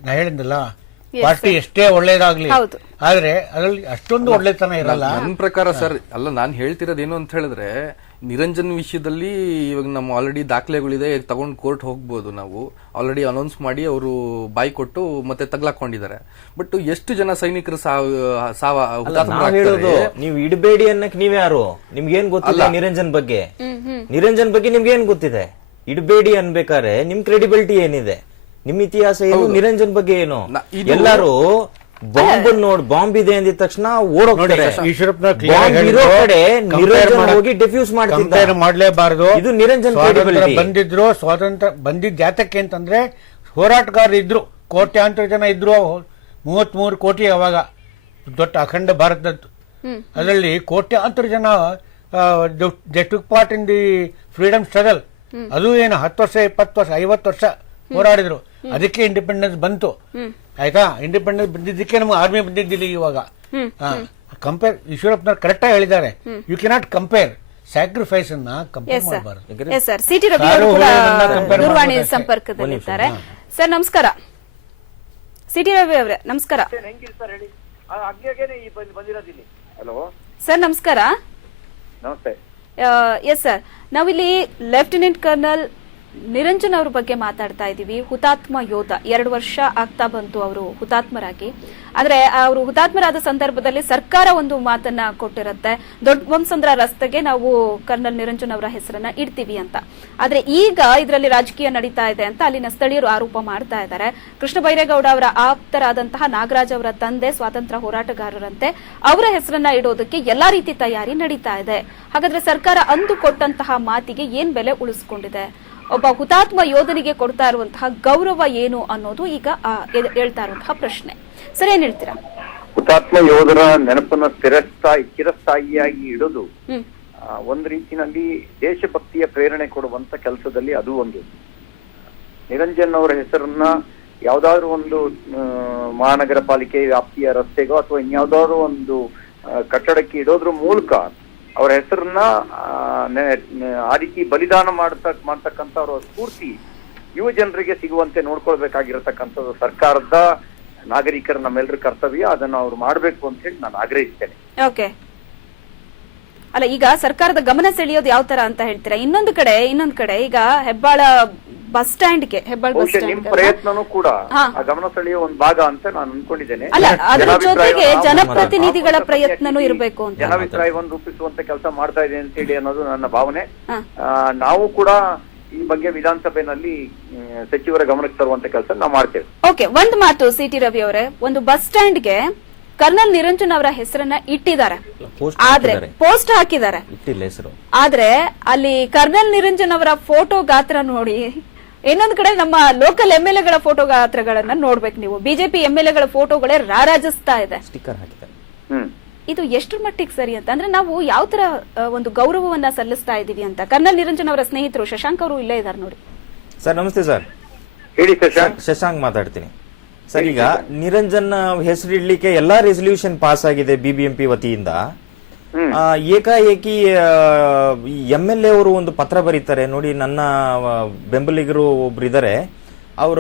ನಾ ಹೇಳಿದ್ನಲ್ಲ
Yes,
ಪಾರ್ಟಿ ಎಷ್ಟೇ ಒಳ್ಳೇದಾಗ್ಲಿ
ಹೌದು.
ಆದ್ರೆ ಅದರಲ್ಲಿ ಅಷ್ಟೊಂದು ಒಳ್ಳೆತನ ಇರಲ್ಲ.
ನನ್ನ ಪ್ರಕಾರ ಸರ್ ಅಲ್ಲ ನಾನು ಹೇಳ್ತಿರೋದು ಏನು ಅಂತ ಹೇಳಿದ್ರೆ ನಿರಂಜನ್ ವಿಷಯದಲ್ಲಿ ಇವಾಗ ನಮ್ಮ ಆಲ್ರೆಡಿ ದಾಖಲೆಗಳಿದೆ ತಗೊಂಡು ಕೋರ್ಟ್ ಹೋಗ್ಬೋದು ನಾವು. ಆಲ್ರೆಡಿ ಅನೌನ್ಸ್ ಮಾಡಿ ಅವರು ಬಾಯ್ ಕೊಟ್ಟು ಮತ್ತೆ ತಗ್ಲಾಕೊಂಡಿದ್ದಾರೆ. ಬಟ್ ಎಷ್ಟು ಜನ ಸೈನಿಕರು ಸಾವ
ಹೇಳೋದು ನೀವು ಇಡಬೇಡಿ ಅನ್ನಕ್ ನೀವ್ಯಾರು? ನಿಮ್ಗೇನ್ ಗೊತ್ತಿಲ್ಲ ನಿರಂಜನ್ ಬಗ್ಗೆ? ನಿರಂಜನ್ ಬಗ್ಗೆ ನಿಮ್ಗೇನ್ ಗೊತ್ತಿದೆ? ಇಡಬೇಡಿ ಅನ್ಬೇಕಾದ್ರೆ ನಿಮ್ ಕ್ರೆಡಿಬಿಲಿಟಿ ಏನಿದೆ? ನಿಮ್ ಇತಿಹಾಸ ಏನು? ನಿರಂಜನ್ ಬಗ್ಗೆ ಏನು? ಎಲ್ಲಾರು ಬಾಂಬ್ ನೋಡ್ ಬಾಂಬ್ ಇದೆ ಅಂದಿದ ತಕ್ಷಣ ಓಡೋಗ್ತಾರೆ. ಕಡೆ ನಿರಂಜನ್ ಹೋಗಿ ಡಿಫ್ಯೂಸ್ ಮಾಡ್ತಿದ್ದ.
ಮಾಡ್ಲೇಬಾರದು ಮಾಡಲೇಬಾರದು.
ಇದು ನಿರಂಜನ್
ಬಂದಿದ್ರು ಸ್ವಾತಂತ್ರ್ಯ ಬಂದಿದ್ದ ಯಾತಕ್ಕೆ ಅಂತಂದ್ರೆ ಹೋರಾಟಗಾರರು ಇದ್ರು. ಕೋಟ್ಯಾಂತರ ಜನ ಇದ್ರು. ಮೂವತ್ತ್ ಮೂರು ಕೋಟಿ ಅವಾಗ. ದೊಡ್ಡ ಅಖಂಡ ಭಾರತದ್ದು. ಅದರಲ್ಲಿ ಕೋಟ್ಯಾಂತರ ಜನ they took part in the freedom struggle ಅದು ಏನು ಹತ್ತು ವರ್ಷ ಇಪ್ಪತ್ತು ವರ್ಷ ಐವತ್ತು ವರ್ಷ ಹೋರಾಡಿದ್ರು. ಅದಕ್ಕೆ ಇಂಡಿಪೆಂಡೆನ್ಸ್ ಬಂತು. ಆಯ್ತಾ? ಇಂಡಿಪೆಂಡೆನ್ಸ್ ಬಂದಿದ್ದಕ್ಕೆ ನಮ್ಗೆ ಆರ್ಮಿ ಬಂದಿದ್ದಿಲ್ಲ ಇವಾಗ. ಕಂಪೇರ್ ಈಶ್ವರಪ್ಪನವ್ರು ಕರೆಕ್ಟ್ ಆಗಿ ಹೇಳಿದ್ದಾರೆ. ಯು ಕೆನಾಟ್ ಕಂಪೇರ್ ಸ್ಯಾಕ್ರಿಫೈಸ್ ಅನ್ನ ಕಂಪೇರ್
ಸರ್
ಮಾಡಬಾರದು.
Yes sir C T Ravi
car
ಅವರು ಕೂಡ
ಹುಲಿಯನ್ನ compare
ದೂರವಾಣಿ ಸಂಪರ್ಕದಲ್ಲಿದ್ದಾರೆ. ಸರ್ ನಮಸ್ಕಾರ. ಸಿಟಿ ರವಿ ಅವರೇ ನಮಸ್ಕಾರ.
ಹಲೋ
ಸರ್ ನಮಸ್ಕಾರ.
ನಮಸ್ತೆ.
ಎಸ್ ಸರ್ ನಾವಿಲ್ಲಿ ಲೆಫ್ಟಿನೆಂಟ್ ಕರ್ನಲ್ ನಿರಂಜನ್ ಅವ್ರ ಬಗ್ಗೆ ಮಾತಾಡ್ತಾ ಇದ್ದೀವಿ. ಹುತಾತ್ಮ ಯೋಧ. ಎರಡು ವರ್ಷ ಆಗ್ತಾ ಬಂತು ಅವರು ಹುತಾತ್ಮರಾಗಿ. ಆದ್ರೆ ಅವರು ಹುತಾತ್ಮರಾದ ಸಂದರ್ಭದಲ್ಲಿ ಸರ್ಕಾರ ಒಂದು ಮಾತನ್ನ ಕೊಟ್ಟಿರುತ್ತೆ. ದೊಡ್ಡ ವಂಸಂದ್ರ ರಸ್ತೆಗೆ ನಾವು ಕರ್ನಲ್ ನಿರಂಜನ್ ಅವರ ಹೆಸರನ್ನ ಇಡ್ತೀವಿ ಅಂತ. ಆದ್ರೆ ಈಗ ಇದರಲ್ಲಿ ರಾಜಕೀಯ ನಡೀತಾ ಇದೆ ಅಂತ ಅಲ್ಲಿನ ಸ್ಥಳೀಯರು ಆರೋಪ ಮಾಡ್ತಾ ಇದ್ದಾರೆ. ಕೃಷ್ಣ ಬೈರೇಗೌಡ ಅವರ ಆಪ್ತರಾದಂತಹ ನಾಗರಾಜ್ ಅವರ ತಂದೆ, ಸ್ವಾತಂತ್ರ್ಯ ಹೋರಾಟಗಾರರಂತೆ ಅವರ ಹೆಸರನ್ನ ಇಡೋದಕ್ಕೆ ಎಲ್ಲಾ ರೀತಿ ತಯಾರಿ ನಡೀತಾ ಇದೆ. ಹಾಗಾದ್ರೆ ಸರ್ಕಾರ ಅಂದು ಕೊಟ್ಟಂತಹ ಮಾತಿಗೆ ಏನ್ ಬೆಲೆ ಉಳಿಸ್ಕೊಂಡಿದೆ? ಒಬ್ಬ ಹುತಾತ್ಮ ಯೋಧನಿಗೆ ಕೊಡ್ತಾ ಇರುವಂತಹ ಗೌರವ ಏನು ಅನ್ನೋದು ಈಗ ಹೇಳ್ತಾ ಇರುವಂತಹ ಪ್ರಶ್ನೆ. ಸರ್ ಏನ್ ಹೇಳ್ತೀರಾ?
ಹುತಾತ್ಮ ಯೋಧರ ನೆನಪನ್ನ ಸ್ಥಿರಸ್ಥಾಯಿ ಚಿರಸ್ಥಾಯಿಯಾಗಿ ಇಡೋದು ಒಂದು ರೀತಿನಲ್ಲಿ ದೇಶಭಕ್ತಿಯ ಪ್ರೇರಣೆ ಕೊಡುವಂತ ಕೆಲಸದಲ್ಲಿ ಅದು ಒಂದು. ನಿರಂಜನ್ ಅವರ ಹೆಸರನ್ನ ಯಾವ್ದಾದ್ರು ಒಂದು ಮಹಾನಗರ ಪಾಲಿಕೆ ವ್ಯಾಪ್ತಿಯ ರಸ್ತೆಗೋ ಅಥವಾ ಇನ್ಯಾವ್ದಾದ್ರು ಒಂದು ಕಟ್ಟಡಕ್ಕೆ ಇಡೋದ್ರ ಮೂಲಕ ಅವರ ಹೆಸರನ್ನ ಆ, ರೀತಿ ಬಲಿದಾನ ಮಾಡ್ತಕ್ ಮಾಡ್ತಕ್ಕಂತ ಅವರ ಸ್ಫೂರ್ತಿ ಯುವ ಜನರಿಗೆ ಸಿಗುವಂತೆ ನೋಡ್ಕೊಳ್ಬೇಕಾಗಿರತಕ್ಕಂಥದ್ದು ಸರ್ಕಾರದ ನಾಗರಿಕರ ನಮ್ಮೆಲ್ಲರ ಕರ್ತವ್ಯ ಅದನ್ನ ಅವ್ರು ಮಾಡ್ಬೇಕು ಅಂತ ಹೇಳಿ ನಾನು ಆಗ್ರಹಿಸ್ತೇನೆ.
ಓಕೆ. ಅಲ್ಲ ಈಗ ಸರ್ಕಾರದ ಗಮನ ಸೆಳೆಯೋದು ಯಾವ ತರ ಅಂತ ಹೇಳ್ತೀರಾ? ಇನ್ನೊಂದು ಕಡೆ ಇನ್ನೊಂದು ಕಡೆ ಈಗ ಹೆಬ್ಬಾಳ ಬಸ್ ಸ್ಟ್ಯಾಂಡ್ಗೆ ಹೆಬ್ಬಾಳ್ ಬಸ್
ಬಹುಶಃ ನಿಮ್
ಸ್ಟ್ಯಾಂಡ್
ಪ್ರಯತ್ನನೂ ಕೂಡ
ಹಾ.
ಆ ಗಮನ ಸೆಳೆಯುವ ಒಂದು ಭಾಗ ಅಂತ ನಾನು ಅನ್ಕೊಂಡಿದ್ದೇನೆ.
ಅಲ್ಲ ಅದ್ರ ಜೊತೆಗೆ ಜನಪ್ರತಿನಿಧಿಗಳ ಪ್ರಯತ್ನನೂ ಇರಬೇಕು ಅಂತ.
ಜನಾಭಿಪ್ರಾಯವನ್ನು ರೂಪಿಸುವಂತ ಕೆಲಸ ಮಾಡ್ತಾ ಇದೆ ಅಂತ ಹೇಳಿ ಅನ್ನೋದು ನನ್ನ ಭಾವನೆ.
ಹಾ.
ಆ, ನಾವು ಕೂಡ ಈ ಬಗ್ಗೆ ವಿಧಾನಸಭೆಯಲ್ಲಿ ಮ್, ಸಚಿವರ ಗಮನಕ್ಕೆ ತರುವಂತ ಕೆಲಸ ನಾವು ಮಾಡ್ತೇವೆ.
ಓಕೆ ಒಂದ್ ಮಾತು ಸಿಟಿ ರವಿ ಅವರೇ. ಒಂದು ಬಸ್ ಸ್ಟ್ಯಾಂಡ್ಗೆ ಕರ್ನಲ್ ನಿರಂಜನ್ ಅವರ ಹೆಸರನ್ನ ಇಟ್ಟಿದ್ದಾರೆ. ಆದ್ರೆ
ಹಾಕಿದ್ದಾರೆ.
ಪೋಸ್ಟ್ ಹಾಕಿದ್ದಾರೆ.
ಇಟ್ಟಿಲ್ಲ ಹೆಸರು.
ಆದ್ರೆ ಅಲ್ಲಿ ಕರ್ನಲ್ ನಿರಂಜನ್ ಅವರ ಫೋಟೋ ಗಾತ್ರ ನೋಡಿ ಇನ್ನೊಂದ್ ಕಡೆ ನಮ್ಮ ಲೋಕಲ್ ಎಂ ಎಲ್ ಎಗಳ ಫೋಟೋ ಗಾತ್ರಗಳನ್ನ ನೋಡ್ಬೇಕು ನೀವು. ಬಿಜೆಪಿ ಎಂ ಎಲ್ ಎಗಳ ಫೋಟೋಗಳೇ ರಾರಾಜಿಸ್ತಾ ಇದೆ.
ಸ್ಟಿಕ್ಕರ್ ಹಾಕಿದ್ದಾರೆ.
ಇದು ಎಷ್ಟರ ಮಟ್ಟಿಗೆ ಸರಿ ಅಂತ? ಅಂದ್ರೆ ನಾವು ಯಾವ ತರ ಒಂದು ಗೌರವವನ್ನ ಸಲ್ಲಿಸ್ತಾ ಇದೀವಿ ಅಂತ? ಕರ್ನಲ್ ನಿರಂಜನ್ ಅವರ ಸ್ನೇಹಿತರು ಶಶಾಂಕ್ ಅವರು ಇಲ್ಲೇ ಇದ್ದಾರೆ ನೋಡಿ.
ಸರ್ ನಮಸ್ತೆ ಸರ್.
ಹೇಳಿ ಶಶಾಂಕ್.
ಶಶಾಂಕ್ ಮಾತಾಡ್ತೀನಿ. ಸರ್ ಈಗ ನಿರಂಜನ್ ಹೆಸರು ಇಡ್ಲಿಕ್ಕೆ ಎಲ್ಲಾ ರೆಸೊಲ್ಯೂಷನ್ ಪಾಸ್ ಆಗಿದೆ ಬಿಬಿಎಂಪಿ ವತಿಯಿಂದ. ಏಕಾಏಕಿ ಎಂ ಎಲ್ ಎ ಅವರು ಒಂದು ಪತ್ರ ಬರೀತಾರೆ. ನೋಡಿ ನನ್ನ ಬೆಂಬಲಿಗರು ಒಬ್ರು ಇದ್ದಾರೆ ಅವರ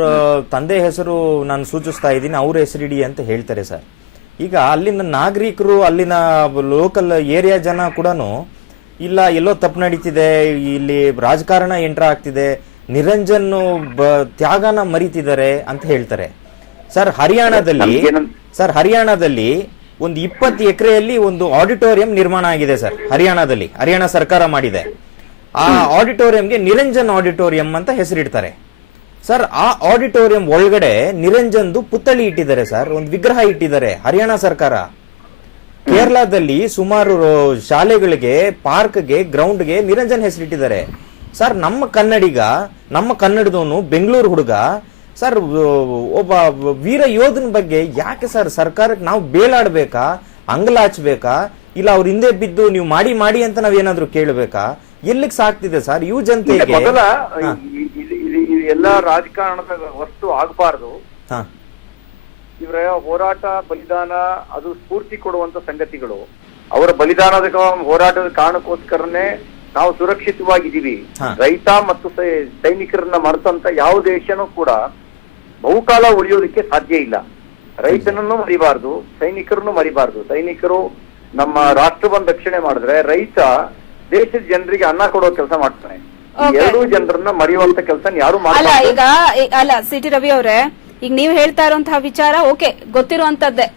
ತಂದೆ ಹೆಸರು ನಾನು ಸೂಚಿಸ್ತಾ ಇದ್ದೀನಿ. ಅವ್ರ ಹೆಸರಿಡಿ ಅಂತ ಹೇಳ್ತಾರೆ ಸರ್. ಈಗ ಅಲ್ಲಿನ ನಾಗರಿಕರು ಅಲ್ಲಿನ ಲೋಕಲ್ ಏರಿಯಾ ಜನ ಕೂಡ ಇಲ್ಲ ಎಲ್ಲೋ ತಪ್ಪು ನಡೀತಿದೆ ಇಲ್ಲಿ ರಾಜಕಾರಣ ಎಂಟ್ರ ಆಗ್ತಿದೆ ನಿರಂಜನ್ ಬ- ತ್ಯಾಗನ ಮರಿತಿದ್ದಾರೆ ಅಂತ ಹೇಳ್ತಾರೆ. ಸರ್ ಹರಿಯಾಣದಲ್ಲಿ ಸರ್ ಹರಿಯಾಣದಲ್ಲಿ ಒಂದು ಇಪ್ಪತ್ತು ಎಕರೆಯಲ್ಲಿ ಒಂದು ಆಡಿಟೋರಿಯಂ ನಿರ್ಮಾಣ ಆಗಿದೆ ಸರ್, ಹರಿಯಾಣದಲ್ಲಿ, ಹರಿಯಾಣ ಸರ್ಕಾರ ಮಾಡಿದೆ. ಆ ಆಡಿಟೋರಿಯಂಗೆ ನಿರಂಜನ್ ಆಡಿಟೋರಿಯಂ ಅಂತ ಹೆಸರಿಡ್ತಾರೆ. ಸರ್, ಆ ಆಡಿಟೋರಿಯಂ ಒಳಗಡೆ ನಿರಂಜನ್ದು ಪುತ್ಥಳಿ ಇಟ್ಟಿದ್ದಾರೆ ಸರ್, ಒಂದು ವಿಗ್ರಹ ಇಟ್ಟಿದ್ದಾರೆ ಹರಿಯಾಣ ಸರ್ಕಾರ. ಕೇರಳದಲ್ಲಿ ಸುಮಾರು ಶಾಲೆಗಳಿಗೆ, ಪಾರ್ಕ್ಗೆ, ಗ್ರೌಂಡ್ಗೆ ನಿರಂಜನ್ ಹೆಸರಿಟ್ಟಿದ್ದಾರೆ. ಸರ್, ನಮ್ಮ ಕನ್ನಡಿಗ, ನಮ್ಮ ಕನ್ನಡದವನು ಬೆಂಗಳೂರು ಹುಡುಗ ಸರ್ ಒಬ್ಬ ವೀರ ಯೋಧನ ಬಗ್ಗೆ ಯಾಕೆ ಸರ್ ಸರ್ಕಾರಕ್ಕೆ ನಾವು ಬೇಲಾಡ್ಬೇಕಾ? ಅಂಗಲಾಚ್ಬೇಕಾ ಇಲ್ಲ ಅವ್ರ ಹಿಂದೆ ಬಿದ್ದು ನೀವು ಮಾಡಿ ಮಾಡಿ ಅಂತ ನಾವೇನಾದ್ರೂ ಕೇಳಬೇಕಾ? ಎಲ್ಲಿಗೆ ಸಾಕ್ತಿದೆ ಸರ್ ಯುವ ಜನತೆಗೆ?
ಮೊದಲ ಎಲ್ಲಾ ರಾಜಕಾರಣದ ವಸ್ತು ಆಗಬಾರದು. ಇವರ ಹೋರಾಟ ಬಲಿದಾನ ಅದು ಸ್ಫೂರ್ತಿ ಕೊಡುವಂತ ಸಂಗತಿಗಳು. ಅವರ ಬಲಿದಾನದ ಹೋರಾಟದ ಕಾರಣಕ್ಕೋಸ್ಕರನೇ ನಾವು ಸುರಕ್ಷಿತವಾಗಿದ್ದೀವಿ. ರೈತ ಮತ್ತು ಸೈನಿಕರನ್ನ ಮರೆತಂತ ಯಾವ ದೇಶನೂ ಕೂಡ ಬಹುಕಾಲ ಉಳಿಯೋದಕ್ಕೆ ಸಾಧ್ಯ ಇಲ್ಲ. ರೈತನನ್ನು ಮರಿಬಾರ್ದು ಸೈನಿಕರನ್ನು ಮರಿಬಾರ್ದು. ಸೈನಿಕರು ನಮ್ಮ ರಾಷ್ಟ್ರವನ್ನು ರಕ್ಷಣೆ ಮಾಡಿದ್ರೆ ರೈತ ದೇಶದ ಜನರಿಗೆ ಅನ್ನ ಕೊಡೋ ಕೆಲಸ ಮಾಡ್ತಾನೆ. ಎರಡೂ ಜನರನ್ನ ಮರೆಯುವಂತ ಕೆಲಸ ಯಾರು
ಅಲ್ಲ ಈಗ ಅಲ್ಲ ಸಿಟಿ ರವಿ ಅವರೇ ಈಗ ನೀವು ಹೇಳ್ತಾ ಇರುವಂತಹ ವಿಚಾರ ಓಕೆ ಗೊತ್ತಿರುವಂತದ್ದೇ.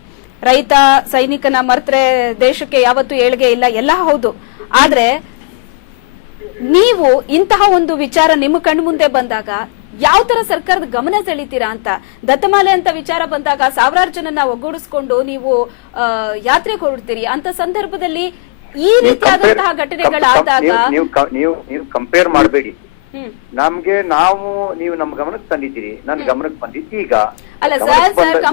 ರೈತ ಸೈನಿಕನ ಮರ್ತ್ರೆ ದೇಶಕ್ಕೆ ಯಾವತ್ತು ಏಳ್ಗೆ ಇಲ್ಲ ಎಲ್ಲ ಹೌದು. ಆದ್ರೆ ನೀವು ಇಂತಹ ಒಂದು ವಿಚಾರ ನಿಮ್ಮ ಕಣ್ಮುಂದೆ ಬಂದಾಗ ಯಾವ ತರ ಸರ್ಕಾರದ ಗಮನ ಸೆಳಿತೀರಾ ಅಂತ ದತ್ತಮಾಲೆ ಅಂತ ವಿಚಾರ ಬಂದಾಗ ಸಾವಿರಾರು ಜನನ ಒಗ್ಗೂಡಿಸ್ಕೊಂಡು ನೀವು ಯಾತ್ರೆ ಕೊಡ್ತೀರಿ ಅಂತ ಸಂದರ್ಭದಲ್ಲಿ ಈ ರೀತಿಯಾದಂತಹ ಘಟನೆಗಳಾದಾಗ
ನೀವು- ನೀವು ಕಂಪೇರ್ ಮಾಡಬೇಡಿ. ನಮ್ಗೆ ನಾವು ನೀವು ನಮ್ ಗಮನಕ್ಕೆ ತಂದಿದ್ದೀರಿ. ನನ್ ಗಮನಕ್ಕೆ ಬಂದಿದ್ದು ಈಗ.
ಅಲ್ಲ ಸರ್ ಸರ್ ಕಂಪೇರ್